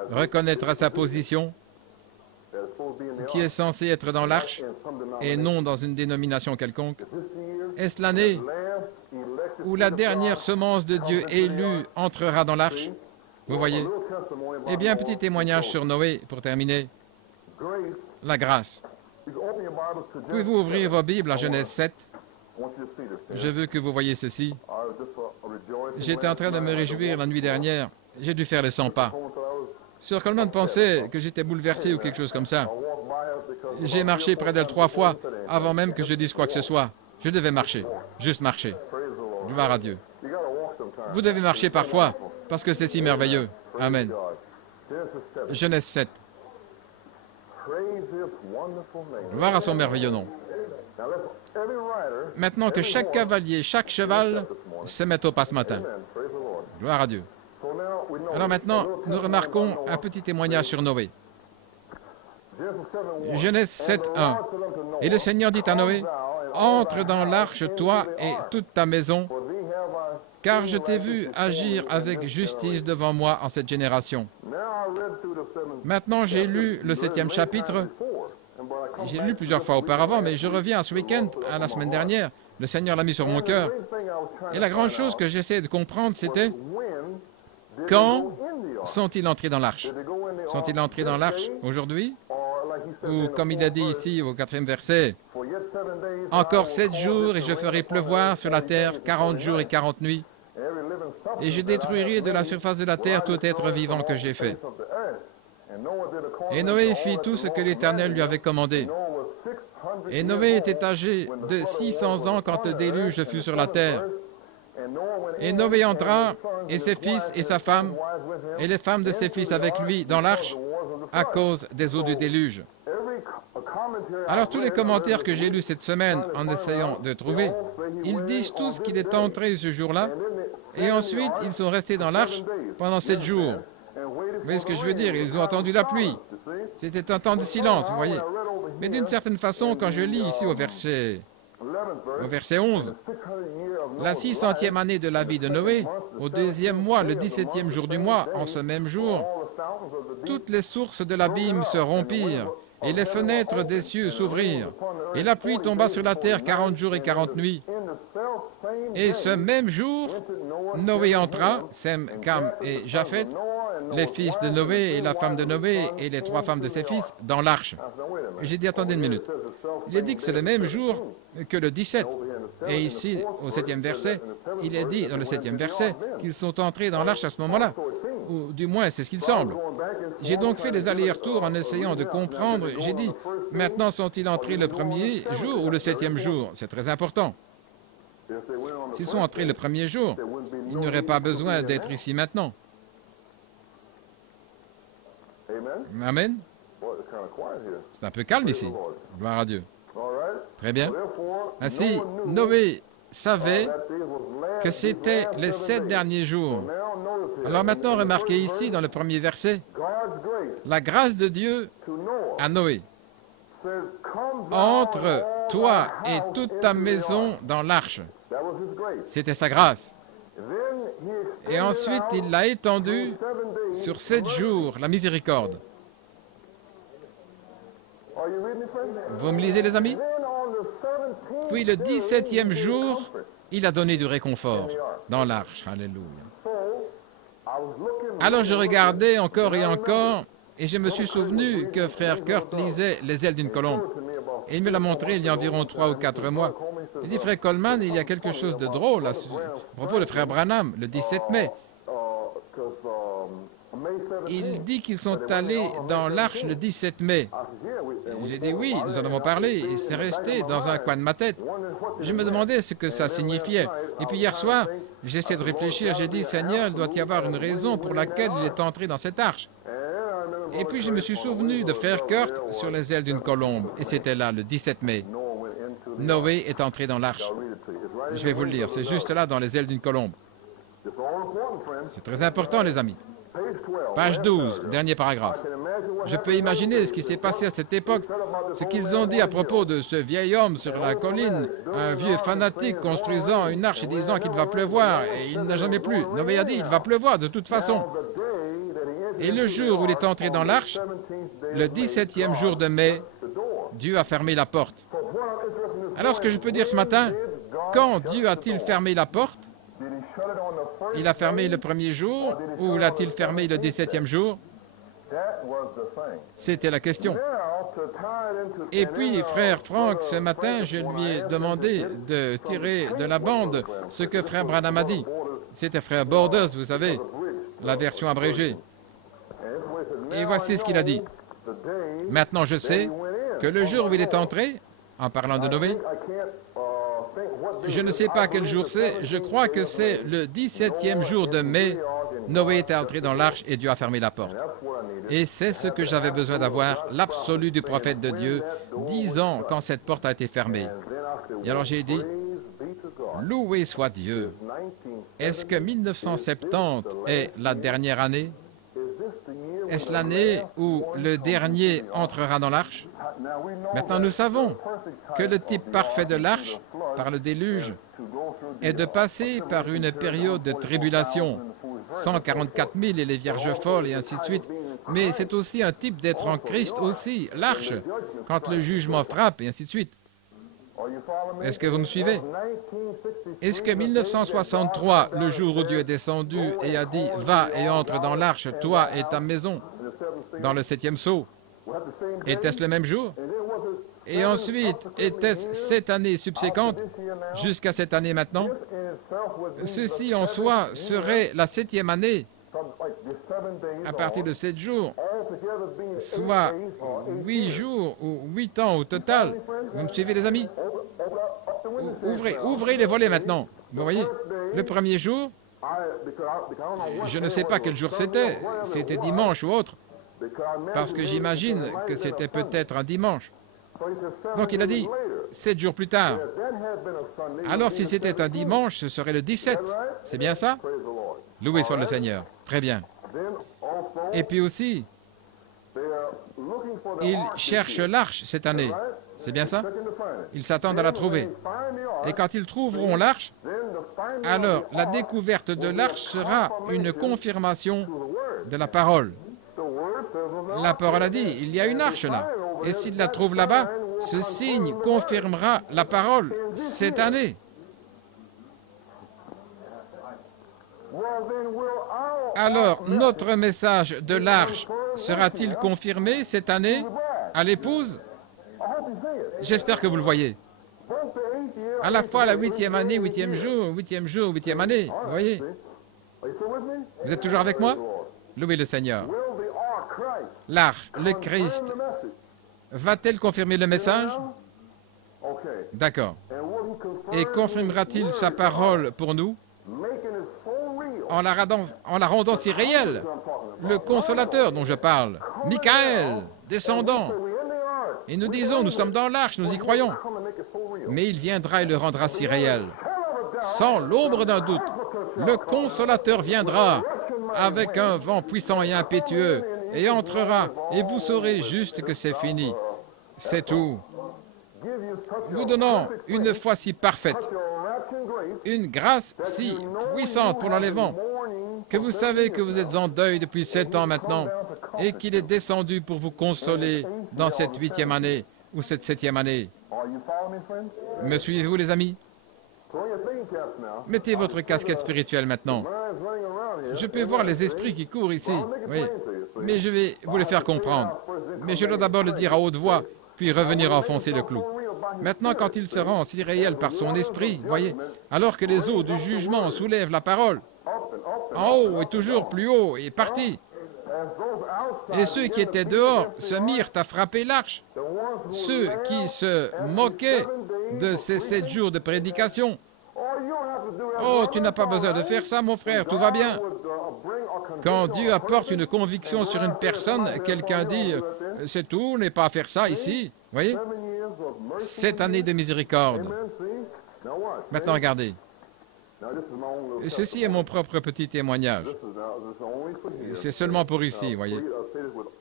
reconnaîtra sa position, qui est censé être dans l'arche et non dans une dénomination quelconque? Est-ce l'année où la dernière semence de Dieu élue entrera dans l'arche? Vous voyez? Eh bien, un petit témoignage sur Noé pour terminer. La grâce. Pouvez-vous ouvrir vos Bibles à Genèse 7? Je veux que vous voyez ceci. J'étais en train de me réjouir la nuit dernière. J'ai dû faire les 100 pas. Sir Coleman pensait que j'étais bouleversé ou quelque chose comme ça. J'ai marché près d'elle 3 fois avant même que je dise quoi que ce soit. Je devais marcher, juste marcher. Gloire à Dieu. Vous devez marcher parfois, parce que c'est si merveilleux. Amen. Genèse 7. Gloire à son merveilleux nom. Maintenant que chaque cavalier, chaque cheval se met au pas ce matin. Gloire à Dieu. Alors maintenant, nous remarquons un petit témoignage sur Noé. Genèse 7, 1. Et le Seigneur dit à Noé, « Entre dans l'arche, toi et toute ta maison, car je t'ai vu agir avec justice devant moi en cette génération. » Maintenant, j'ai lu le 7e chapitre. J'ai lu plusieurs fois auparavant, mais je reviens à ce week-end, à la semaine dernière. Le Seigneur l'a mis sur mon cœur. Et la grande chose que j'essayais de comprendre, c'était quand sont-ils entrés dans l'arche? Sont-ils entrés dans l'arche aujourd'hui? ou comme il a dit ici au 4e verset, « Encore 7 jours et je ferai pleuvoir sur la terre 40 jours et 40 nuits, et je détruirai de la surface de la terre tout être vivant que j'ai fait. » Et Noé fit tout ce que l'Éternel lui avait commandé. Et Noé était âgé de 600 ans quand le déluge fut sur la terre. Et Noé entra, et ses fils et sa femme, et les femmes de ses fils avec lui dans l'arche, à cause des eaux du déluge. Alors tous les commentaires que j'ai lus cette semaine en essayant de trouver, ils disent tous qu'il est entré ce jour-là, et ensuite ils sont restés dans l'arche pendant 7 jours. Vous voyez ce que je veux dire? Ils ont attendu la pluie. C'était un temps de silence, vous voyez. Mais d'une certaine façon, quand je lis ici au verset 11, la 600e année de la vie de Noé, au 2e mois, le 17e jour du mois, en ce même jour, toutes les sources de l'abîme se rompirent, et les fenêtres des cieux s'ouvrirent, et la pluie tomba sur la terre 40 jours et 40 nuits. Et ce même jour, Noé entra, Sem, Cam et Japheth, les fils de Noé et la femme de Noé et les 3 femmes de ses fils, dans l'arche. J'ai dit, attendez une minute. Il est dit que c'est le même jour que le 17. Et ici, au 7e verset, il est dit, dans le 7e verset, qu'ils sont entrés dans l'arche à ce moment-là. Ou du moins, c'est ce qu'il semble. J'ai donc fait les allers-retours en essayant de comprendre. J'ai dit, maintenant sont-ils entrés le premier jour ou le 7e jour? C'est très important. S'ils sont entrés le premier jour, ils n'auraient pas besoin d'être ici maintenant. Amen. C'est un peu calme ici. Gloire à Dieu. Très bien. Ainsi, Noé savait que c'était les 7 derniers jours. Alors maintenant, remarquez ici, dans le premier verset, la grâce de Dieu à Noé. Entre toi et toute ta maison dans l'arche. C'était sa grâce. Et ensuite, il l'a étendue sur 7 jours, la miséricorde. Vous me lisez, les amis? Puis le 17e jour, il a donné du réconfort dans l'arche. Alléluia. Alors je regardais encore et encore, et je me suis souvenu que frère Kurt lisait Les ailes d'une colombe. Et il me l'a montré il y a environ 3 ou 4 mois. Il dit, frère Coleman, il y a quelque chose de drôle à propos de frère Branham, le 17 mai. Il dit qu'ils sont allés dans l'arche le 17 mai. J'ai dit, oui, nous en avons parlé, et c'est resté dans un coin de ma tête. Je me demandais ce que ça signifiait. Et puis hier soir, j'essaie de réfléchir, j'ai dit, Seigneur, il doit y avoir une raison pour laquelle il est entré dans cette arche. Et puis je me suis souvenu de frère Kurt sur les ailes d'une colombe, et c'était là, le 17 mai. Noé est entré dans l'arche. Je vais vous le lire, c'est juste là, dans les ailes d'une colombe. C'est très important, les amis. Page 12, dernier paragraphe. Je peux imaginer ce qui s'est passé à cette époque, ce qu'ils ont dit à propos de ce vieil homme sur la colline, un vieux fanatique construisant une arche et disant qu'il va pleuvoir, et il n'a jamais plu. Noé a dit, il va pleuvoir de toute façon. Et le jour où il est entré dans l'arche, le 17e jour de mai, Dieu a fermé la porte. Alors, ce que je peux dire ce matin, quand Dieu a-t-il fermé la porte? Il a fermé le premier jour ou l'a-t-il fermé le 17e jour? C'était la question. Et puis, frère Franck, ce matin, je lui ai demandé de tirer de la bande ce que frère Branham a dit. C'était frère Borders, vous savez, la version abrégée. Et voici ce qu'il a dit. Maintenant, je sais que le jour où il est entré, en parlant de Noé, je ne sais pas quel jour c'est, je crois que c'est le 17e jour de mai, Noé est entré dans l'arche et Dieu a fermé la porte. Et c'est ce que j'avais besoin d'avoir, l'absolu du prophète de Dieu, 10 ans quand cette porte a été fermée. Et alors j'ai dit, loué soit Dieu. Est-ce que 1970 est la dernière année? Est-ce l'année où le dernier entrera dans l'arche? Maintenant, nous savons que le type parfait de l'arche, par le déluge, est de passer par une période de tribulation, 144 000 et les vierges folles et ainsi de suite. Mais c'est aussi un type d'être en Christ aussi, l'arche, quand le jugement frappe et ainsi de suite. Est-ce que vous me suivez? Est-ce que 1963, le jour où Dieu est descendu et a dit « Va et entre dans l'arche, toi et ta maison », dans le 7e sceau, Était-ce le même jour? Et ensuite, était-ce cette année subséquente jusqu'à cette année maintenant? Ceci en soi serait la 7e année à partir de 7 jours, soit 8 jours ou 8 ans au total. Vous me suivez, les amis? Ouvrez les volets maintenant. Vous voyez, le premier jour, je ne sais pas quel jour c'était dimanche ou autre, parce que j'imagine que c'était peut-être un dimanche. Donc il a dit 7 jours plus tard. Alors si c'était un dimanche, ce serait le 17. C'est bien ça? Loué soit le Seigneur. Très bien. Et puis aussi, ils cherchent l'arche cette année. C'est bien ça? Ils s'attendent à la trouver. Et quand ils trouveront l'arche, alors la découverte de l'arche sera une confirmation de la parole. La parole a dit, il y a une arche là. Et s'ils la trouvent là-bas, ce signe confirmera la parole cette année. Alors, notre message de l'arche sera-t-il confirmé cette année à l'épouse? J'espère que vous le voyez. À la fois la 8e année, 8e jour, 8e jour, 8e année. Vous voyez? Vous êtes toujours avec moi? Louez le Seigneur. L'arche, le Christ, va-t-elle confirmer le message? D'accord. Et confirmera-t-il sa parole pour nous en la rendant si réelle? Le consolateur dont je parle, Michael, descendant. Et nous disons, nous sommes dans l'arche, nous y croyons. Mais il viendra et le rendra si réel. Sans l'ombre d'un doute, le consolateur viendra avec un vent puissant et impétueux et entrera, et vous saurez juste que c'est fini. C'est tout. Vous donnant une foi si parfaite, une grâce si puissante pour l'enlèvement, que vous savez que vous êtes en deuil depuis 7 ans maintenant, et qu'il est descendu pour vous consoler dans cette 8e année ou cette 7e année. Me suivez-vous, les amis? Mettez votre casquette spirituelle maintenant. Je peux voir les esprits qui courent ici, oui, mais je vais vous les faire comprendre. Mais je dois d'abord le dire à haute voix, puis revenir enfoncer le clou. Maintenant, quand il se rend si réel par son esprit, voyez, alors que les eaux du jugement soulèvent la parole, en haut et toujours plus haut est parti. Et ceux qui étaient dehors se mirent à frapper l'arche. Ceux qui se moquaient de ces 7 jours de prédication. Oh, tu n'as pas besoin de faire ça, mon frère, tout va bien. Quand Dieu apporte une conviction sur une personne, quelqu'un dit, c'est tout, n'est pas à faire ça ici. Voyez? 7 années de miséricorde. Maintenant, regardez. Ceci est mon propre petit témoignage. C'est seulement pour ici, voyez.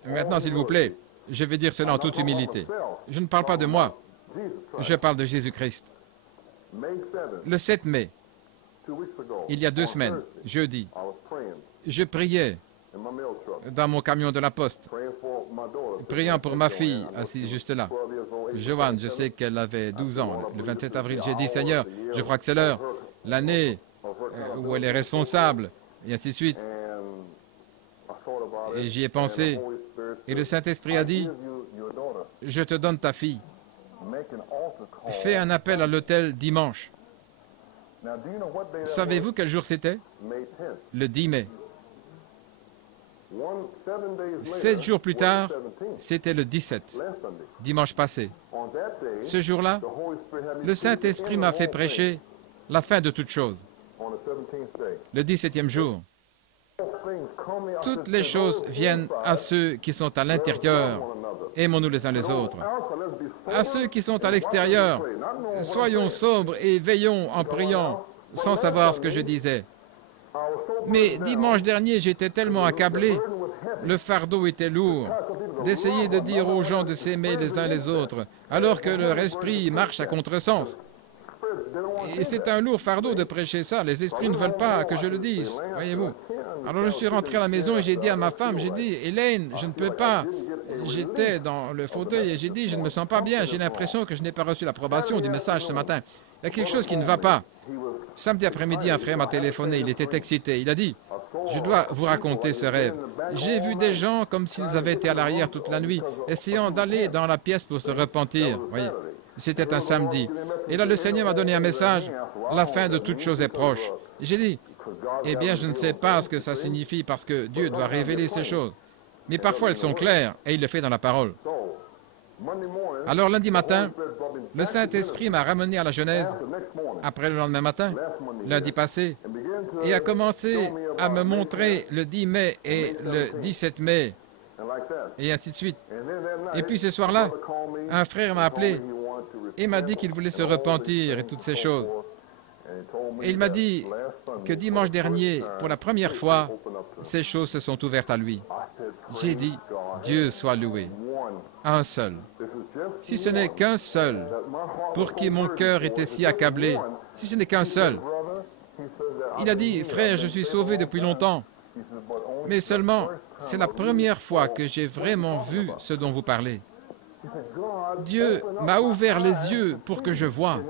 Maintenant, s'il vous plaît, je vais dire cela en toute humilité. Je ne parle pas de moi, je parle de Jésus-Christ. Le 7 mai, il y a 2 semaines, jeudi, je priais dans mon camion de la poste, priant pour ma fille, assise juste là. Joanne, je sais qu'elle avait 12 ans. Le 27 avril, j'ai dit, Seigneur, je crois que c'est l'heure, l'année où elle est responsable, et ainsi de suite. Et j'y ai pensé. Et le Saint-Esprit a dit, je te donne ta fille. Fais un appel à l'autel dimanche. Savez-vous quel jour c'était? Le 10 mai. 7 jours plus tard, c'était le 17, dimanche passé. Ce jour-là, le Saint-Esprit m'a fait prêcher la fin de toutes choses. Le 17e jour. Toutes les choses viennent à ceux qui sont à l'intérieur. Aimons-nous les uns les autres. À ceux qui sont à l'extérieur, soyons sobres et veillons en priant, sans savoir ce que je disais. Mais dimanche dernier, j'étais tellement accablé, le fardeau était lourd, d'essayer de dire aux gens de s'aimer les uns les autres, alors que leur esprit marche à contresens. Et c'est un lourd fardeau de prêcher ça. Les esprits ne veulent pas que je le dise, voyez-vous. Alors je suis rentré à la maison et j'ai dit à ma femme, j'ai dit, Hélène, je ne peux pas. J'étais dans le fauteuil et j'ai dit, je ne me sens pas bien. J'ai l'impression que je n'ai pas reçu l'approbation du message ce matin. Il y a quelque chose qui ne va pas. Samedi après-midi, un frère m'a téléphoné. Il était excité. Il a dit, je dois vous raconter ce rêve. J'ai vu des gens comme s'ils avaient été à l'arrière toute la nuit, essayant d'aller dans la pièce pour se repentir. Voyez, c'était un samedi. Et là, le Seigneur m'a donné un message. La fin de toute chose est proche. J'ai dit, eh bien, je ne sais pas ce que ça signifie parce que Dieu doit révéler ces choses. Mais parfois, elles sont claires et il le fait dans la parole. Alors, lundi matin, le Saint-Esprit m'a ramené à la Genèse, après le lendemain matin, lundi passé, et a commencé à me montrer le 10 mai et le 17 mai, et ainsi de suite. Et puis ce soir-là, un frère m'a appelé et m'a dit qu'il voulait se repentir et toutes ces choses. Et il m'a dit que dimanche dernier, pour la première fois, ces choses se sont ouvertes à lui. J'ai dit, Dieu soit loué. Un seul. Si ce n'est qu'un seul, pour qui mon cœur était si accablé, si ce n'est qu'un seul, il a dit, frère, je suis sauvé depuis longtemps, mais seulement, c'est la première fois que j'ai vraiment vu ce dont vous parlez. Dieu m'a ouvert les yeux pour que je voie.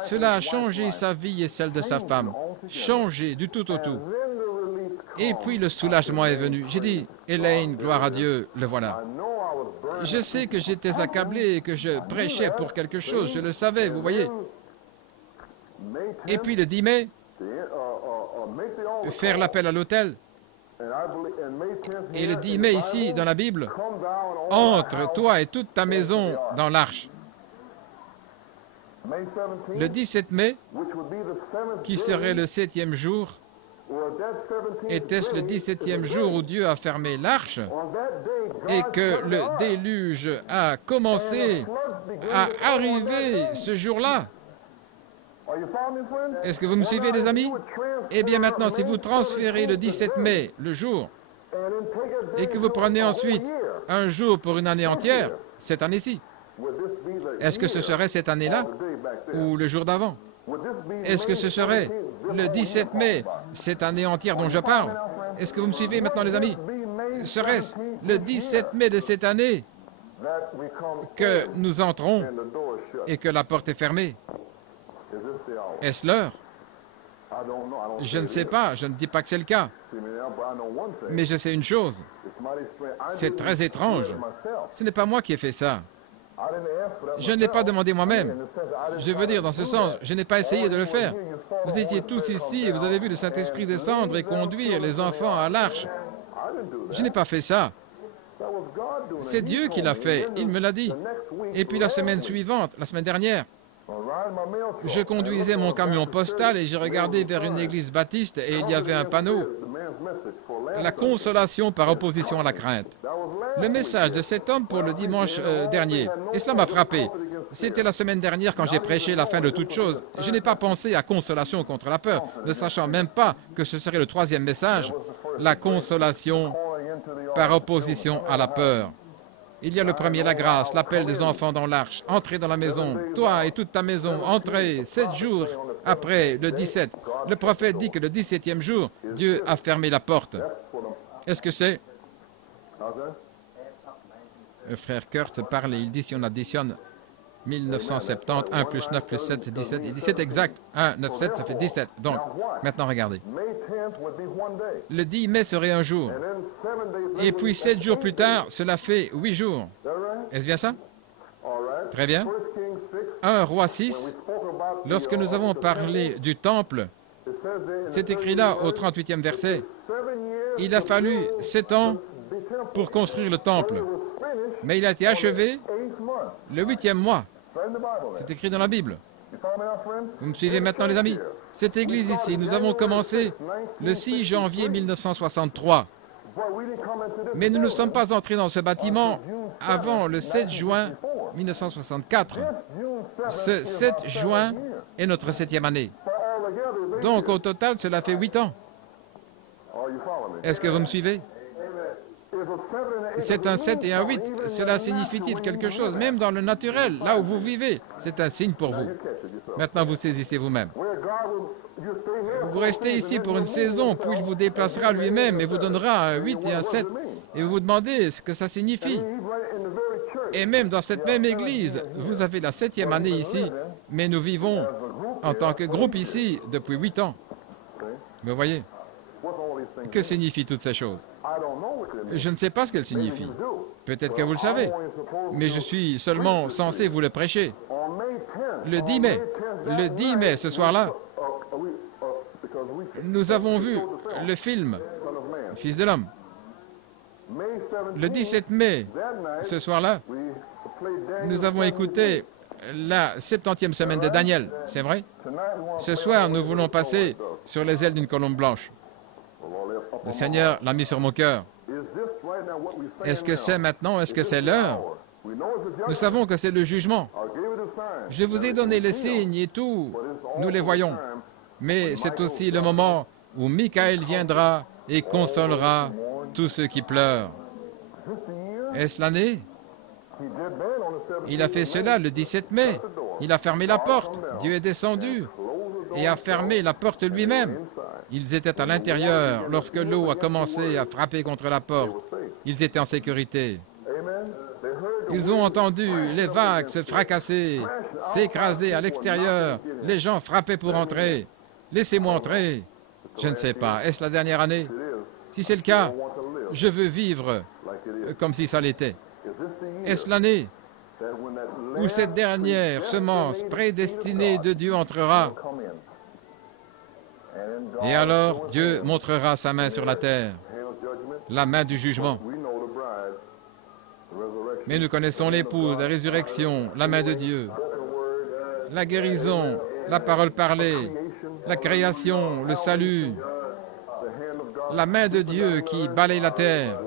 Cela a changé sa vie et celle de sa femme. Changé du tout au tout. Et puis le soulagement est venu. J'ai dit, Elaine, gloire à Dieu, le voilà. Je sais que j'étais accablé et que je prêchais pour quelque chose, je le savais, vous voyez. Et puis le 10 mai, faire l'appel à l'autel. Et le 10 mai ici, dans la Bible, entre toi et toute ta maison dans l'arche. Le 17 mai, qui serait le 7e jour, était-ce le 17e jour où Dieu a fermé l'arche et que le déluge a commencé à arriver ce jour-là? Est-ce que vous me suivez, les amis? Eh bien maintenant, si vous transférez le 17 mai, le jour, et que vous prenez ensuite un jour pour une année entière, cette année-ci, est-ce que ce serait cette année-là ou le jour d'avant? Est-ce que ce serait le 17 mai, cette année entière dont je parle? Est-ce que vous me suivez maintenant, les amis? Serait-ce le 17 mai de cette année que nous entrons et que la porte est fermée? Est-ce l'heure? Je ne sais pas, je ne dis pas que c'est le cas. Mais je sais une chose, c'est très étrange. Ce n'est pas moi qui ai fait ça. Je ne l'ai pas demandé moi-même. Je veux dire, dans ce sens, je n'ai pas essayé de le faire. Vous étiez tous ici et vous avez vu le Saint-Esprit descendre et conduire les enfants à l'arche. Je n'ai pas fait ça. C'est Dieu qui l'a fait, il me l'a dit. Et puis la semaine suivante, la semaine dernière, je conduisais mon camion postal et j'ai regardé vers une église baptiste et il y avait un panneau « La consolation par opposition à la crainte ». Le message de cet homme pour le dimanche dernier. Et cela m'a frappé. C'était la semaine dernière quand j'ai prêché la fin de toute chose. Je n'ai pas pensé à consolation contre la peur, ne sachant même pas que ce serait le troisième message, la consolation par opposition à la peur. Il y a le premier, la grâce, l'appel des enfants dans l'arche. Entrez dans la maison, toi et toute ta maison, entrez 7 jours après le 17. Le prophète dit que le 17e jour, Dieu a fermé la porte. Est-ce que c'est... Le frère Kurt parle et il dit si on additionne 1970, 1 plus 9 plus 7, c'est 17. Il dit c'est exact, 1, 9, 7, ça fait 17. Donc, maintenant regardez. Le 10 mai serait un jour. Et puis 7 jours plus tard, cela fait 8 jours. Est-ce bien ça? Très bien. 1 Roi 6, lorsque nous avons parlé du temple, c'est écrit là au 38e verset. Il a fallu 7 ans pour construire le temple. Mais il a été achevé le 8e mois. C'est écrit dans la Bible. Vous me suivez maintenant, les amis? Cette église ici, nous avons commencé le 6 janvier 1963. Mais nous ne sommes pas entrés dans ce bâtiment avant le 7 juin 1964. Ce 7 juin est notre 7e année. Donc, au total, cela fait 8 ans. Est-ce que vous me suivez? C'est un 7 et un 8. Cela signifie-t-il quelque chose? Même dans le naturel, là où vous vivez, c'est un signe pour vous. Maintenant, vous saisissez vous-même. Vous restez ici pour une saison, puis il vous déplacera lui-même et vous donnera un 8 et un 7. Et vous vous demandez ce que ça signifie. Et même dans cette même église, vous avez la 7e année ici, mais nous vivons en tant que groupe ici depuis 8 ans. Vous voyez? Que signifient toutes ces choses? Je ne sais pas ce qu'elles signifient. Peut-être que vous le savez, mais je suis seulement censé vous le prêcher. Le 10 mai, ce soir-là, nous avons vu le film Fils de l'homme. Le 17 mai, ce soir-là, nous avons écouté la 70e semaine de Daniel, c'est vrai? Ce soir, nous voulons passer sur les ailes d'une colombe blanche. Le Seigneur l'a mis sur mon cœur. Est-ce que c'est maintenant? Est-ce que c'est l'heure? Nous savons que c'est le jugement. Je vous ai donné les signes et tout, nous les voyons. Mais c'est aussi le moment où Michael viendra et consolera tous ceux qui pleurent. Est-ce l'année? Il a fait cela le 17 mai. Il a fermé la porte. Dieu est descendu et a fermé la porte lui-même. Ils étaient à l'intérieur lorsque l'eau a commencé à frapper contre la porte. Ils étaient en sécurité. Ils ont entendu les vagues se fracasser, s'écraser à l'extérieur. Les gens frappaient pour entrer. Laissez-moi entrer. Je ne sais pas. Est-ce la dernière année? Si c'est le cas, je veux vivre comme si ça l'était. Est-ce l'année où cette dernière semence prédestinée de Dieu entrera? Et alors, Dieu montrera sa main sur la terre, la main du jugement. Mais nous connaissons l'épouse, la résurrection, la main de Dieu, la guérison, la parole parlée, la création, le salut, la main de Dieu qui balaye la terre.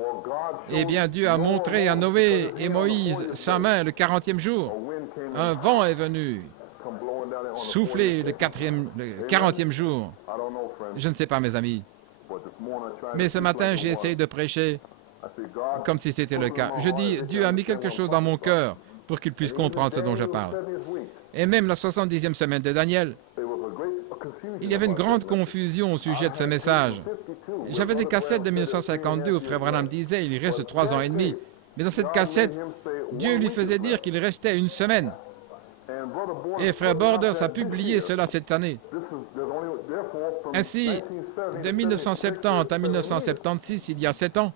Eh bien, Dieu a montré à Noé et Moïse sa main le 40e jour. Un vent est venu souffler le 40e jour. Je ne sais pas, mes amis. Mais ce matin, j'ai essayé de prêcher comme si c'était le cas. Je dis, Dieu a mis quelque chose dans mon cœur pour qu'il puisse comprendre ce dont je parle. Et même la 70e semaine de Daniel, il y avait une grande confusion au sujet de ce message. J'avais des cassettes de 1952 où Frère Branham disait « il reste 3 ans et demi ». Mais dans cette cassette, Dieu lui faisait dire qu'il restait 1 semaine. Et Frère Borders a publié cela cette année. Ainsi, de 1970 à 1976, il y a 7 ans.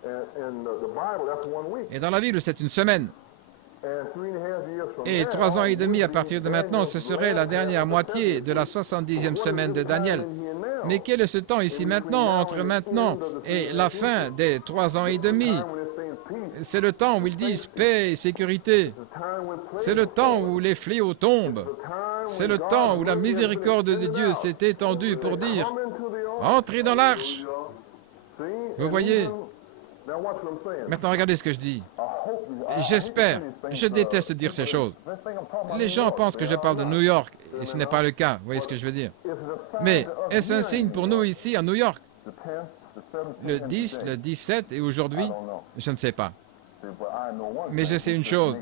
Et dans la Bible, c'est 1 semaine. Et 3 ans et demi à partir de maintenant, ce serait la dernière moitié de la 70e semaine de Daniel. Mais quel est ce temps ici maintenant, entre maintenant et la fin des 3 ans et demi? C'est le temps où ils disent paix et sécurité. C'est le temps où les fléaux tombent. C'est le temps où la miséricorde de Dieu s'est étendue pour dire « Entrez dans l'arche ». Vous voyez? Maintenant, regardez ce que je dis. J'espère, je déteste dire ces choses. Les gens pensent que je parle de New York, et ce n'est pas le cas. Vous voyez ce que je veux dire? Mais est-ce un signe pour nous ici, à New York? Le 10, le 17 et aujourd'hui? Je ne sais pas. Mais je sais une chose.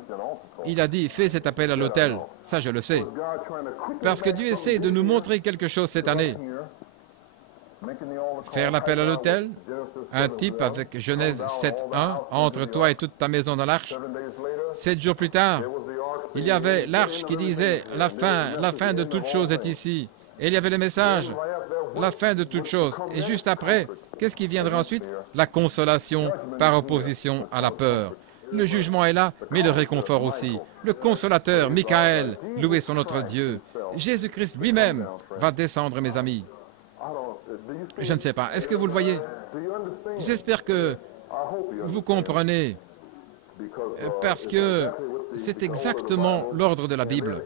Il a dit, fais cet appel à l'autel. Ça, je le sais. Parce que Dieu essaie de nous montrer quelque chose cette année. Faire l'appel à l'autel, un type avec Genèse 7.1, entre toi et toute ta maison dans l'arche. 7 jours plus tard, il y avait l'arche qui disait, la fin de toute chose est ici. Et il y avait le message, la fin de toute chose. Et juste après, qu'est-ce qui viendra ensuite? La consolation par opposition à la peur. Le jugement est là, mais le réconfort aussi. Le consolateur, Michael, loué soit notre Dieu. Jésus-Christ lui-même va descendre, mes amis. Je ne sais pas. Est-ce que vous le voyez? J'espère que vous comprenez, parce que c'est exactement l'ordre de la Bible.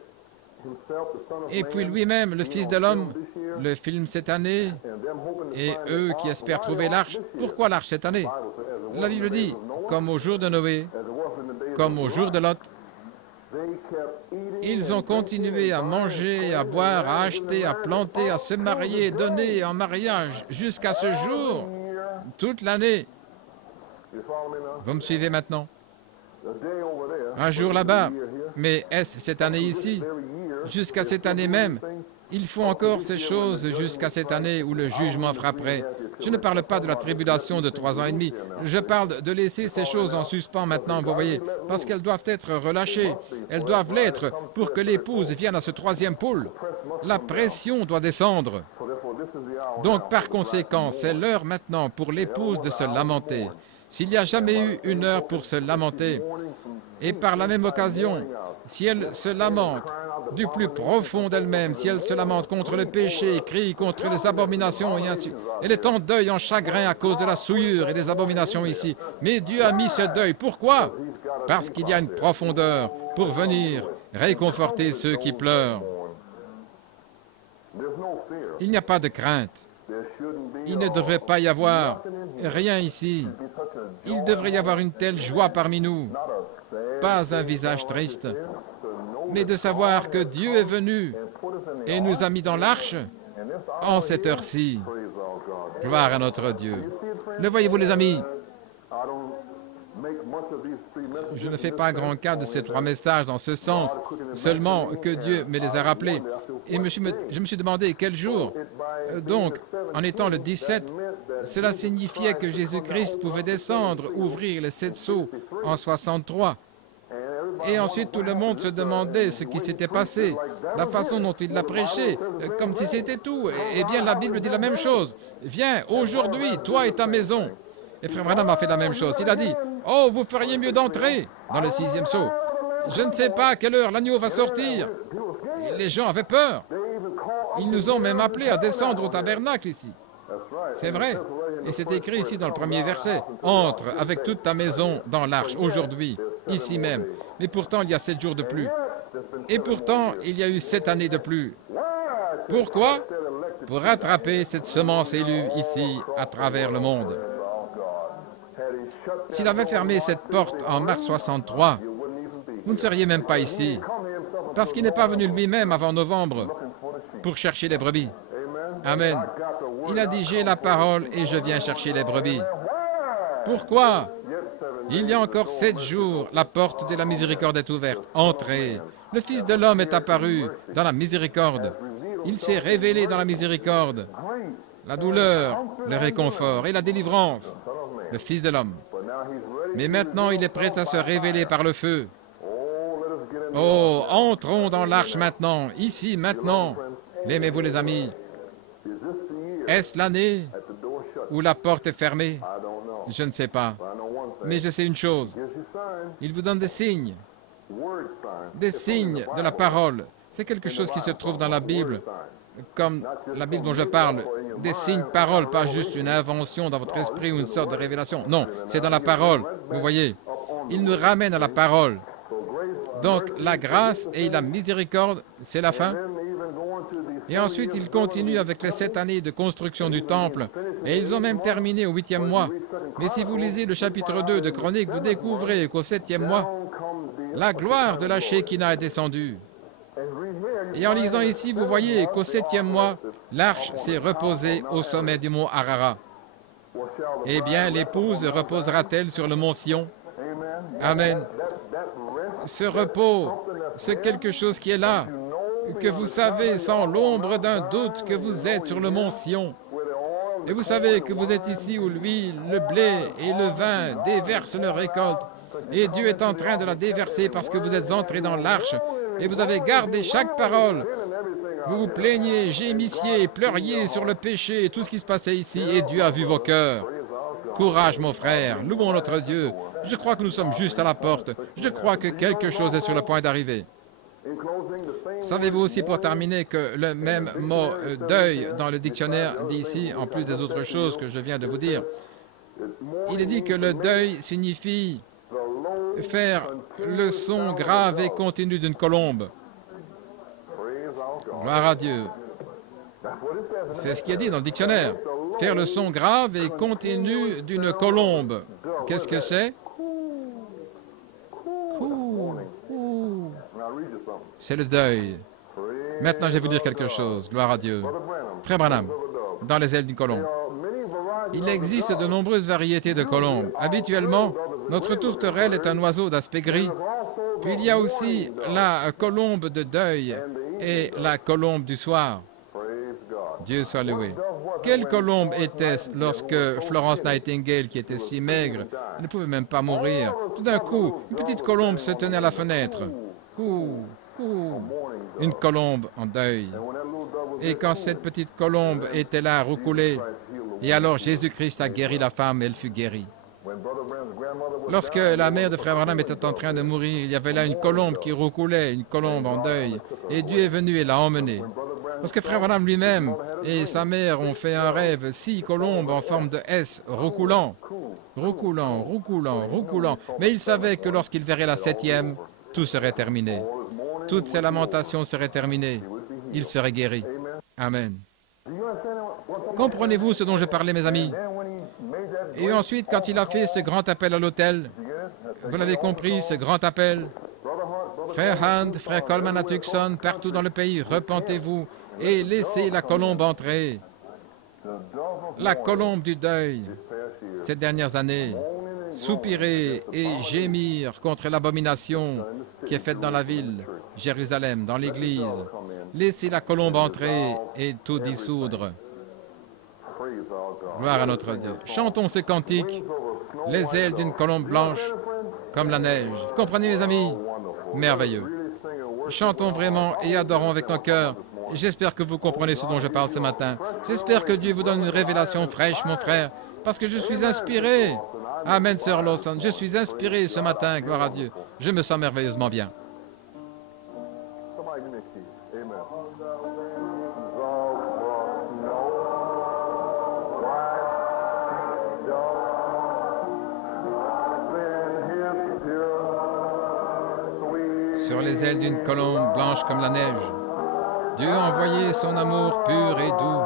Et puis lui-même, le Fils de l'homme, le film cette année, et eux qui espèrent trouver l'arche. Pourquoi l'arche cette année? La Bible dit, comme au jour de Noé, comme au jour de Lot, ils ont continué à manger, à boire, à acheter, à planter, à se marier, donner en mariage jusqu'à ce jour, toute l'année. Vous me suivez maintenant? Un jour là-bas, mais est-ce cette année ici? Jusqu'à cette année même, il faut encore ces choses jusqu'à cette année où le jugement frapperait. Je ne parle pas de la tribulation de 3 ans et demi. Je parle de laisser ces choses en suspens maintenant, vous voyez, parce qu'elles doivent être relâchées. Elles doivent l'être pour que l'épouse vienne à ce 3e pôle. La pression doit descendre. Donc, par conséquent, c'est l'heure maintenant pour l'épouse de se lamenter. S'il n'y a jamais eu une heure pour se lamenter, et par la même occasion, si elle se lamente du plus profond d'elle-même, si elle se lamente contre le péché, crie contre les abominations, et ainsi, elle est en deuil, en chagrin à cause de la souillure et des abominations ici. Mais Dieu a mis ce deuil. Pourquoi? Parce qu'il y a une profondeur pour venir réconforter ceux qui pleurent. Il n'y a pas de crainte. Il ne devrait pas y avoir rien ici. Il devrait y avoir une telle joie parmi nous. Pas un visage triste, mais de savoir que Dieu est venu et nous a mis dans l'arche en cette heure-ci. Gloire à notre Dieu. Le voyez-vous, les amis? Je ne fais pas grand cas de ces 3 messages dans ce sens, seulement que Dieu me les a rappelés. Et je me suis demandé quel jour. Donc, en étant le 17, cela signifiait que Jésus-Christ pouvait descendre, ouvrir les 7 sceaux en 63. Et ensuite, tout le monde se demandait ce qui s'était passé, la façon dont il l'a prêché, comme si c'était tout. Eh bien, la Bible dit la même chose. Viens, aujourd'hui, toi et ta maison. Et Frère Branham a fait la même chose. Il a dit, « Oh, vous feriez mieux d'entrer dans le 6e sceau. Je ne sais pas à quelle heure l'agneau va sortir. » Les gens avaient peur. Ils nous ont même appelés à descendre au tabernacle ici. C'est vrai. Et c'est écrit ici dans le premier verset. « Entre avec toute ta maison dans l'arche, aujourd'hui, ici même. » Mais pourtant, il y a 7 jours de plus. Et pourtant, il y a eu 7 années de plus. Pourquoi? Pour rattraper cette semence élue ici, à travers le monde. S'il avait fermé cette porte en mars 63, vous ne seriez même pas ici, parce qu'il n'est pas venu lui-même avant novembre pour chercher les brebis. Amen. Il a dit, j'ai la parole et je viens chercher les brebis. Pourquoi? Il y a encore 7 jours, la porte de la miséricorde est ouverte. Entrez. Le Fils de l'homme est apparu dans la miséricorde. Il s'est révélé dans la miséricorde. La douleur, le réconfort et la délivrance. Le Fils de l'homme. Mais maintenant, il est prêt à se révéler par le feu. Oh, entrons dans l'arche maintenant, ici, maintenant. L'aimez-vous, les amis? Est-ce l'année où la porte est fermée? Je ne sais pas. Mais je sais une chose. Il vous donne des signes de la parole. C'est quelque chose qui se trouve dans la Bible, comme la Bible dont je parle. Des signes, paroles, pas juste une invention dans votre esprit ou une sorte de révélation. Non, c'est dans la parole. Vous voyez, il nous ramène à la parole. Donc, la grâce et la miséricorde, c'est la fin. Et ensuite, il continue avec les 7 années de construction du temple. Et ils ont même terminé au 8e mois. Mais si vous lisez le chapitre 2 de Chroniques, vous découvrez qu'au 7e mois, la gloire de la Shekinah est descendue. Et en lisant ici, vous voyez qu'au 7e mois, l'arche s'est reposée au sommet du mont Ararat. Eh bien, l'épouse reposera-t-elle sur le mont Sion? Amen. Ce repos, c'est quelque chose qui est là, que vous savez sans l'ombre d'un doute que vous êtes sur le mont Sion. Et vous savez que vous êtes ici où l'huile, le blé et le vin déversent leur récolte. Et Dieu est en train de la déverser parce que vous êtes entrés dans l'arche et vous avez gardé chaque parole. Vous vous plaignez, gémissiez, pleuriez sur le péché et tout ce qui se passait ici, et Dieu a vu vos cœurs. Courage, mon frère, louons notre Dieu. Je crois que nous sommes juste à la porte. Je crois que quelque chose est sur le point d'arriver. Savez-vous aussi, pour terminer, que le même mot « deuil » dans le dictionnaire dit ici, en plus des autres choses que je viens de vous dire, il est dit que le deuil signifie faire le son grave et continu d'une colombe. Gloire à Dieu. C'est ce qui est dit dans le dictionnaire. Faire le son grave et continu d'une colombe. Qu'est-ce que c'est? C'est le deuil. Maintenant, je vais vous dire quelque chose. Gloire à Dieu. Frère Branham, dans les ailes d'une colombe. Il existe de nombreuses variétés de colombes. Habituellement, notre tourterelle est un oiseau d'aspect gris. Puis il y a aussi la colombe de deuil et la colombe du soir. Dieu soit loué. Quelle colombe était-ce lorsque Florence Nightingale, qui était si maigre, ne pouvait même pas mourir? Tout d'un coup, une petite colombe se tenait à la fenêtre. Une colombe en deuil. Et quand cette petite colombe était là, roucoulée, et alors Jésus-Christ a guéri la femme, et elle fut guérie. Lorsque la mère de Frère Branham était en train de mourir, il y avait là une colombe qui roucoulait, une colombe en deuil, et Dieu est venu et l'a emmenée. Lorsque Frère Branham lui-même et sa mère ont fait un rêve, 6 colombes en forme de S, roucoulant, roucoulant, roucoulant, roucoulant, mais il savait que lorsqu'il verrait la 7e, tout serait terminé. Toutes ces lamentations seraient terminées. Il serait guéri. Amen. Comprenez-vous ce dont je parlais, mes amis? Et ensuite, quand il a fait ce grand appel à l'autel, vous l'avez compris, ce grand appel, Frère Hunt, Frère Coleman à Tucson, partout dans le pays, repentez-vous et laissez la colombe entrer. La colombe du deuil, ces dernières années, soupirer et gémir contre l'abomination qui est faite dans la ville, Jérusalem, dans l'Église. Laissez la colombe entrer et tout dissoudre. Gloire à notre Dieu. Chantons ces cantiques, les ailes d'une colombe blanche comme la neige. Vous comprenez, mes amis? Merveilleux. Chantons vraiment et adorons avec nos cœurs. J'espère que vous comprenez ce dont je parle ce matin. J'espère que Dieu vous donne une révélation fraîche, mon frère, parce que je suis inspiré. Amen, Sœur Lawson. Je suis inspiré ce matin, gloire à Dieu. Je me sens merveilleusement bien. Sur les ailes d'une colombe blanche comme la neige, Dieu a envoyé son amour pur et doux,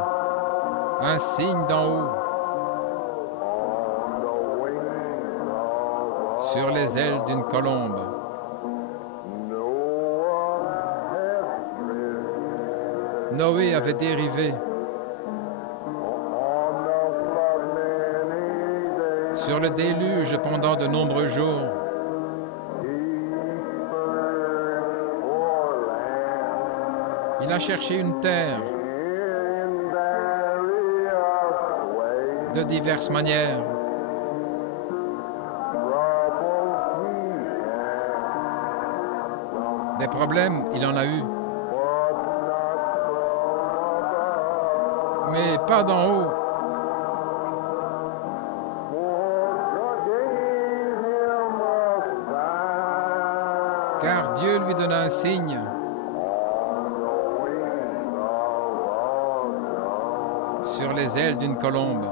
un signe d'en haut. Sur les ailes d'une colombe, Noé avait dérivé. Sur le déluge pendant de nombreux jours, il a cherché une terre de diverses manières. Des problèmes, il en a eu. Mais pas d'en haut. Car Dieu lui donna un signe. Sur les ailes d'une colombe.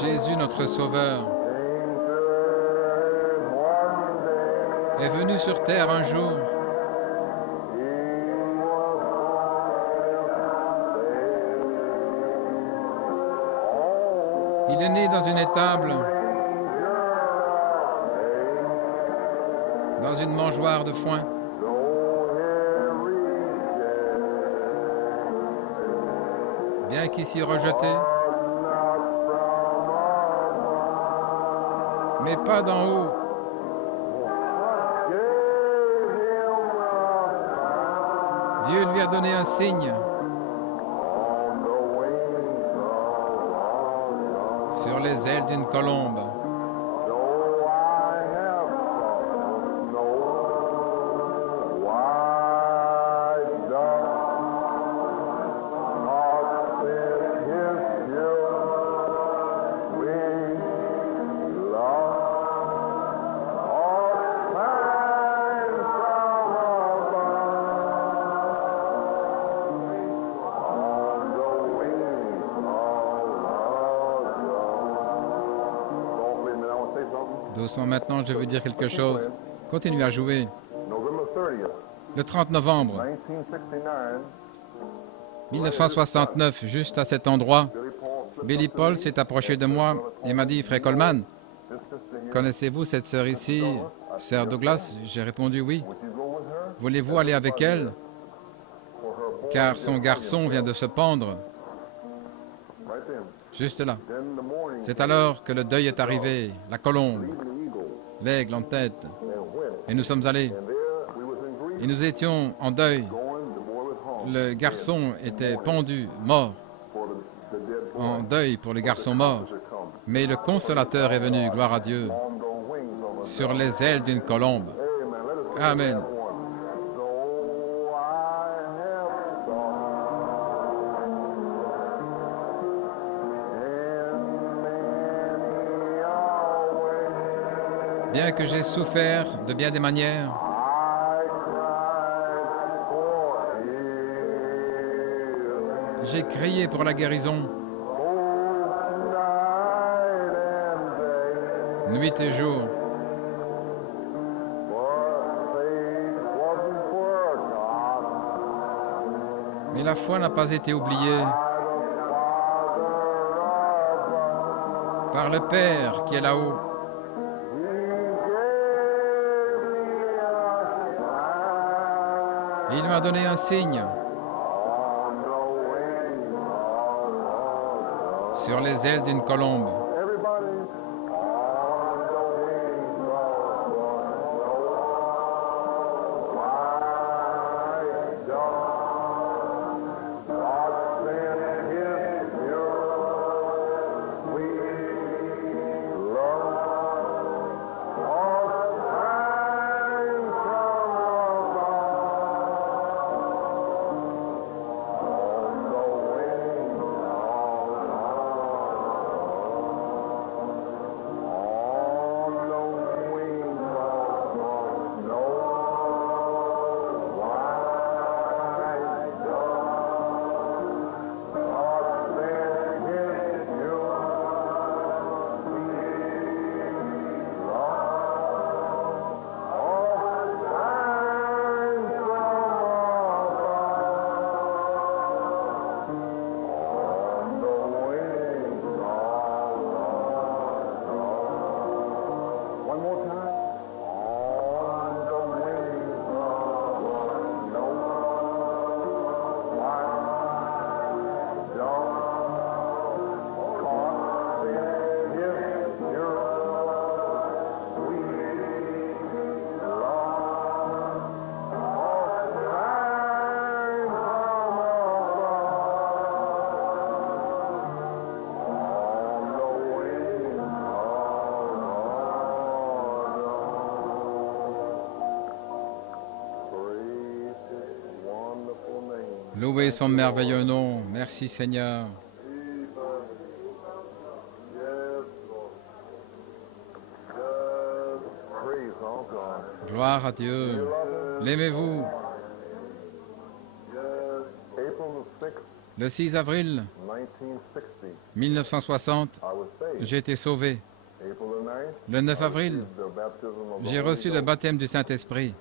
Jésus, notre Sauveur, est venu sur terre un jour. Il est né dans une étable, dans une mangeoire de foin. Bien qu'ici rejeté, mais pas d'en haut. Dieu lui a donné un signe sur les ailes d'une colombe. Doucement maintenant, je veux dire quelque chose. Continuez à jouer. Le 30 novembre 1969, juste à cet endroit, Billy Paul s'est approché de moi et m'a dit, « Frère Coleman, connaissez-vous cette sœur ici, sœur Douglas ?» J'ai répondu « Oui. » « Voulez-vous aller avec elle ?» car son garçon vient de se pendre. Juste là. C'est alors que le deuil est arrivé, la colombe, l'aigle en tête. Et nous sommes allés. Et nous étions en deuil. Le garçon était pendu, mort. En deuil pour le garçon mort. Mais le consolateur est venu, gloire à Dieu, sur les ailes d'une colombe. Amen. Bien que j'ai souffert de bien des manières, j'ai crié pour la guérison, nuit et jour. Mais la foi n'a pas été oubliée par le Père qui est là-haut. Il m'a donné un signe sur les ailes d'une colombe. Louez son merveilleux nom. Merci Seigneur. Gloire à Dieu. L'aimez-vous? Le 6 avril 1960, j'ai été sauvé. Le 9 avril, j'ai reçu le baptême du Saint-Esprit.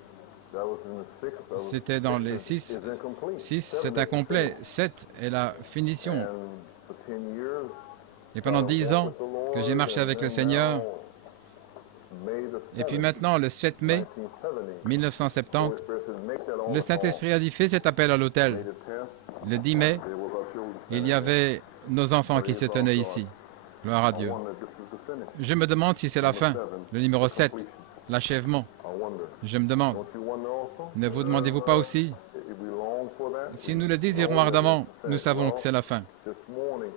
C'était dans les 6. 6, c'est incomplet. 7 est la finition. Et pendant 10 ans que j'ai marché avec le Seigneur, et puis maintenant, le 7 mai 1970, le Saint-Esprit a dit « Fais cet appel à l'autel ». Le 10 mai, il y avait nos enfants qui se tenaient ici. Gloire à Dieu. Je me demande si c'est la fin, le numéro 7, l'achèvement. Je me demande, ne vous demandez-vous pas aussi? Si nous le désirons ardemment, nous savons que c'est la fin.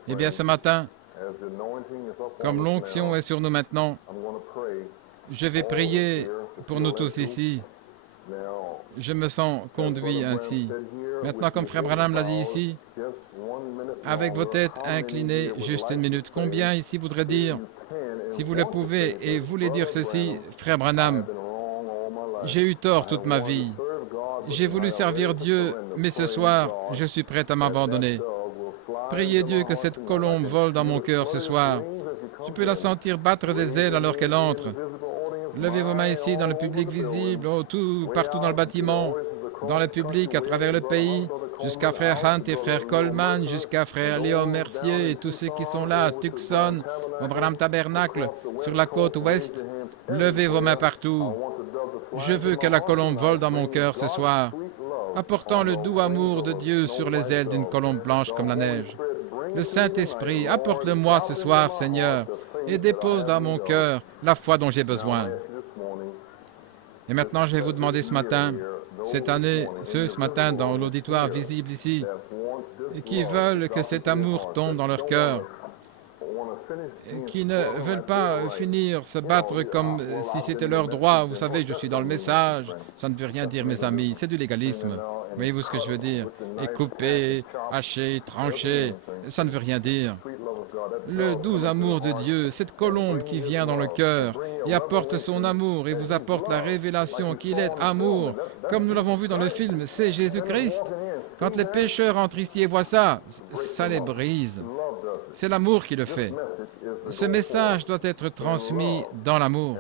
Eh bien, ce matin, comme l'onction est sur nous maintenant, je vais prier pour nous tous ici. Je me sens conduit ainsi. Maintenant, comme Frère Branham l'a dit ici, avec vos têtes inclinées, juste une minute. Combien ici voudrait dire, si vous le pouvez, et voulez dire ceci, Frère Branham, j'ai eu tort toute ma vie. J'ai voulu servir Dieu, mais ce soir, je suis prêt à m'abandonner. Priez Dieu que cette colombe vole dans mon cœur ce soir. Je peux la sentir battre des ailes alors qu'elle entre. Levez vos mains ici, dans le public visible, partout dans le bâtiment, dans le public, à travers le pays, jusqu'à Frère Hunt et Frère Coleman, jusqu'à Frère Léo Mercier et tous ceux qui sont là, à Tucson, au Branham Tabernacle, sur la côte ouest. Levez vos mains partout. Je veux que la colombe vole dans mon cœur ce soir. apportant le doux amour de Dieu sur les ailes d'une colombe blanche comme la neige. Le Saint-Esprit, apporte-le-moi ce soir, Seigneur, et dépose dans mon cœur la foi dont j'ai besoin. Et maintenant, je vais vous demander ce matin, ce matin dans l'auditoire visible ici, et qui veulent que cet amour tombe dans leur cœur, qui ne veulent pas finir se battre comme si c'était leur droit. Vous savez, je suis dans le message, ça ne veut rien dire, mes amis, c'est du légalisme. Voyez-vous ce que je veux dire? Et couper, hacher, trancher, ça ne veut rien dire. Le doux amour de Dieu, cette colombe qui vient dans le cœur et apporte son amour et vous apporte la révélation qu'il est amour, comme nous l'avons vu dans le film, c'est Jésus-Christ. Quand les pécheurs entrent ici et voient ça, ça les brise. C'est l'amour qui le fait. Ce message doit être transmis dans l'amour.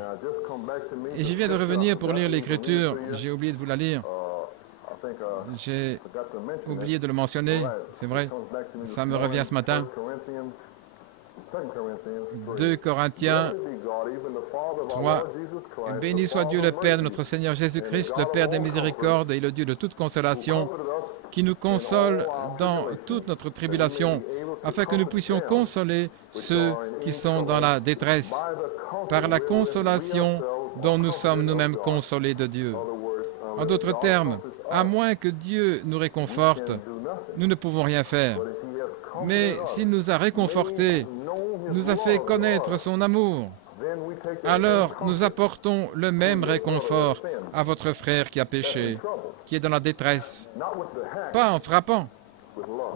Et je viens de revenir pour lire l'Écriture. J'ai oublié de vous la lire. J'ai oublié de le mentionner, c'est vrai. Ça me revient ce matin. 2 Corinthiens 3. Béni soit Dieu le Père de notre Seigneur Jésus-Christ, le Père des miséricordes et le Dieu de toute consolation, qui nous console dans toute notre tribulation, afin que nous puissions consoler ceux qui sont dans la détresse, par la consolation dont nous sommes nous-mêmes consolés de Dieu. En d'autres termes, à moins que Dieu nous réconforte, nous ne pouvons rien faire. Mais s'il nous a réconfortés, nous a fait connaître son amour, alors nous apportons le même réconfort à votre frère qui a péché, qui est dans la détresse. Pas en frappant,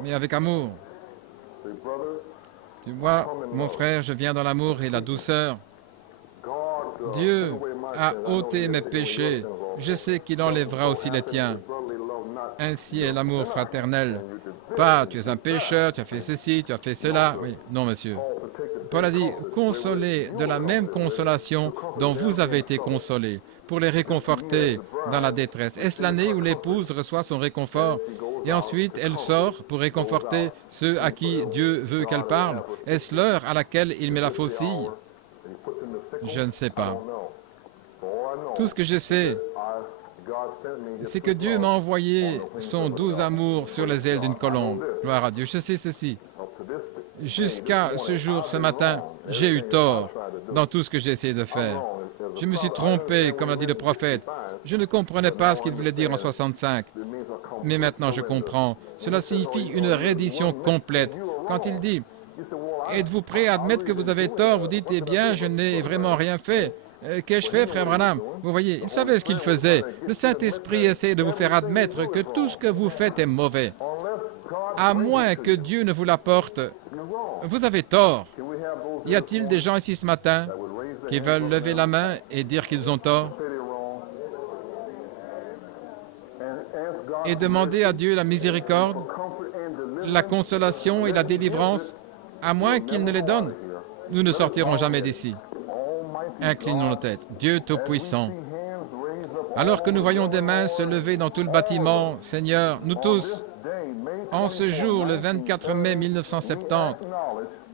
mais avec amour. Tu vois, mon frère, je viens dans l'amour et la douceur. Dieu a ôté mes péchés. Je sais qu'il enlèvera aussi les tiens. Ainsi est l'amour fraternel. Pas, tu es un pécheur, tu as fait ceci, tu as fait cela. Oui, non, monsieur. Paul a dit, consolez de la même consolation dont vous avez été consolés, pour les réconforter dans la détresse. Est-ce l'année où l'épouse reçoit son réconfort et ensuite elle sort pour réconforter ceux à qui Dieu veut qu'elle parle? Est-ce l'heure à laquelle il met la faucille? Je ne sais pas. Tout ce que je sais, c'est que Dieu m'a envoyé son doux amour sur les ailes d'une colombe. Gloire à Dieu. Je sais ceci. Jusqu'à ce jour, ce matin, j'ai eu tort dans tout ce que j'ai essayé de faire. Je me suis trompé, comme l'a dit le prophète. Je ne comprenais pas ce qu'il voulait dire en 65. Mais maintenant, je comprends. Cela signifie une reddition complète. Quand il dit, êtes-vous prêt à admettre que vous avez tort? Vous dites, eh bien, je n'ai vraiment rien fait. Qu'ai-je fait, frère Branham? Vous voyez, il savait ce qu'il faisait. Le Saint-Esprit essaie de vous faire admettre que tout ce que vous faites est mauvais. À moins que Dieu ne vous l'apporte, vous avez tort. Y a-t-il des gens ici ce matin qui veulent lever la main et dire qu'ils ont tort? Et demander à Dieu la miséricorde, la consolation et la délivrance, à moins qu'il ne les donne. Nous ne sortirons jamais d'ici. Inclinons nos têtes. Dieu Tout-Puissant, alors que nous voyons des mains se lever dans tout le bâtiment, Seigneur, nous tous, en ce jour, le 24 mai 1970,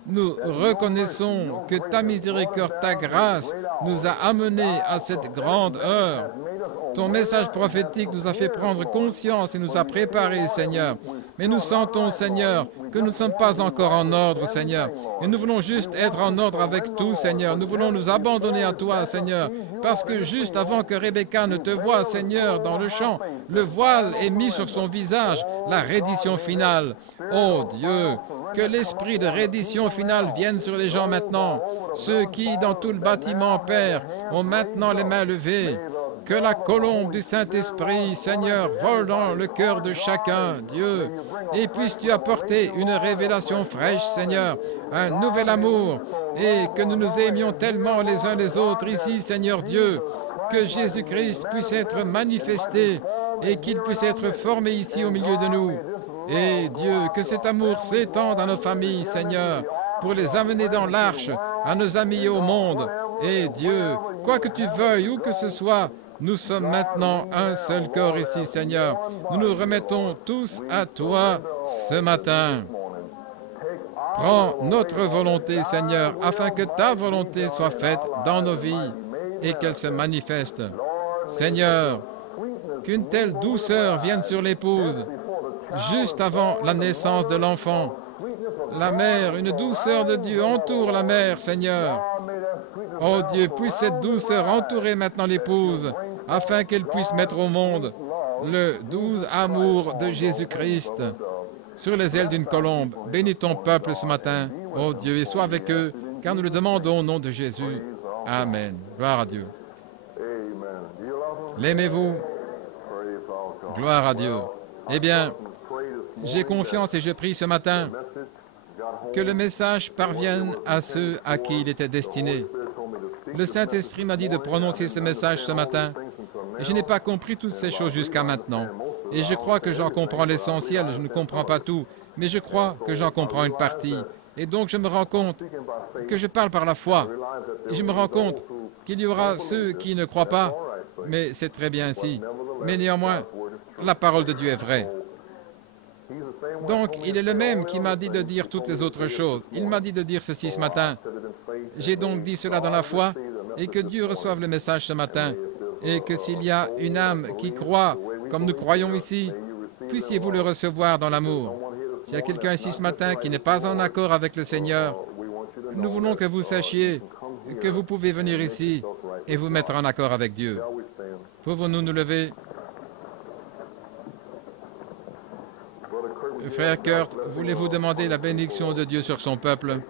nous reconnaissons que ta miséricorde, ta grâce nous a amenés à cette grande heure. Ton message prophétique nous a fait prendre conscience et nous a préparés, Seigneur. Mais nous sentons, Seigneur, que nous ne sommes pas encore en ordre, Seigneur. Et nous voulons juste être en ordre avec tout, Seigneur. Nous voulons nous abandonner à toi, Seigneur. Parce que juste avant que Rebecca ne te voie, Seigneur, dans le champ, le voile est mis sur son visage, la reddition finale. Oh Dieu, que l'esprit de reddition finale vienne sur les gens maintenant. Ceux qui, dans tout le bâtiment, Père, ont maintenant les mains levées. Que la colombe du Saint-Esprit, Seigneur, vole dans le cœur de chacun, Dieu, et puisses-tu apporter une révélation fraîche, Seigneur, un nouvel amour, et que nous nous aimions tellement les uns les autres ici, Seigneur Dieu, que Jésus-Christ puisse être manifesté et qu'il puisse être formé ici au milieu de nous. Et Dieu, que cet amour s'étende à nos familles, Seigneur, pour les amener dans l'arche, à nos amis et au monde. Et Dieu, quoi que tu veuilles, où que ce soit, nous sommes maintenant un seul corps ici, Seigneur. Nous nous remettons tous à toi ce matin. Prends notre volonté, Seigneur, afin que ta volonté soit faite dans nos vies et qu'elle se manifeste. Seigneur, qu'une telle douceur vienne sur l'épouse, juste avant la naissance de l'enfant. La mère, une douceur de Dieu entoure la mère, Seigneur. Oh Dieu, puisse cette douceur entourer maintenant l'épouse, afin qu'elle puisse mettre au monde le doux amour de Jésus-Christ. Sur les ailes d'une colombe, bénis ton peuple ce matin, oh Dieu, et sois avec eux, car nous le demandons au nom de Jésus. Amen. Gloire à Dieu. L'aimez-vous? Gloire à Dieu. Eh bien, j'ai confiance et je prie ce matin que le message parvienne à ceux à qui il était destiné. Le Saint-Esprit m'a dit de prononcer ce message ce matin. Et je n'ai pas compris toutes ces choses jusqu'à maintenant. Et je crois que j'en comprends l'essentiel. Je ne comprends pas tout, mais je crois que j'en comprends une partie. Et donc je me rends compte que je parle par la foi. Et je me rends compte qu'il y aura ceux qui ne croient pas, mais c'est très bien ainsi. Mais néanmoins, la parole de Dieu est vraie. Donc, il est le même qui m'a dit de dire toutes les autres choses. Il m'a dit de dire ceci ce matin. J'ai donc dit cela dans la foi, et que Dieu reçoive le message ce matin, et que s'il y a une âme qui croit, comme nous croyons ici, puissiez-vous le recevoir dans l'amour. S'il y a quelqu'un ici ce matin qui n'est pas en accord avec le Seigneur, nous voulons que vous sachiez que vous pouvez venir ici et vous mettre en accord avec Dieu. Pouvons-nous nous lever? Frère Kurt, voulez-vous demander la bénédiction de Dieu sur son peuple?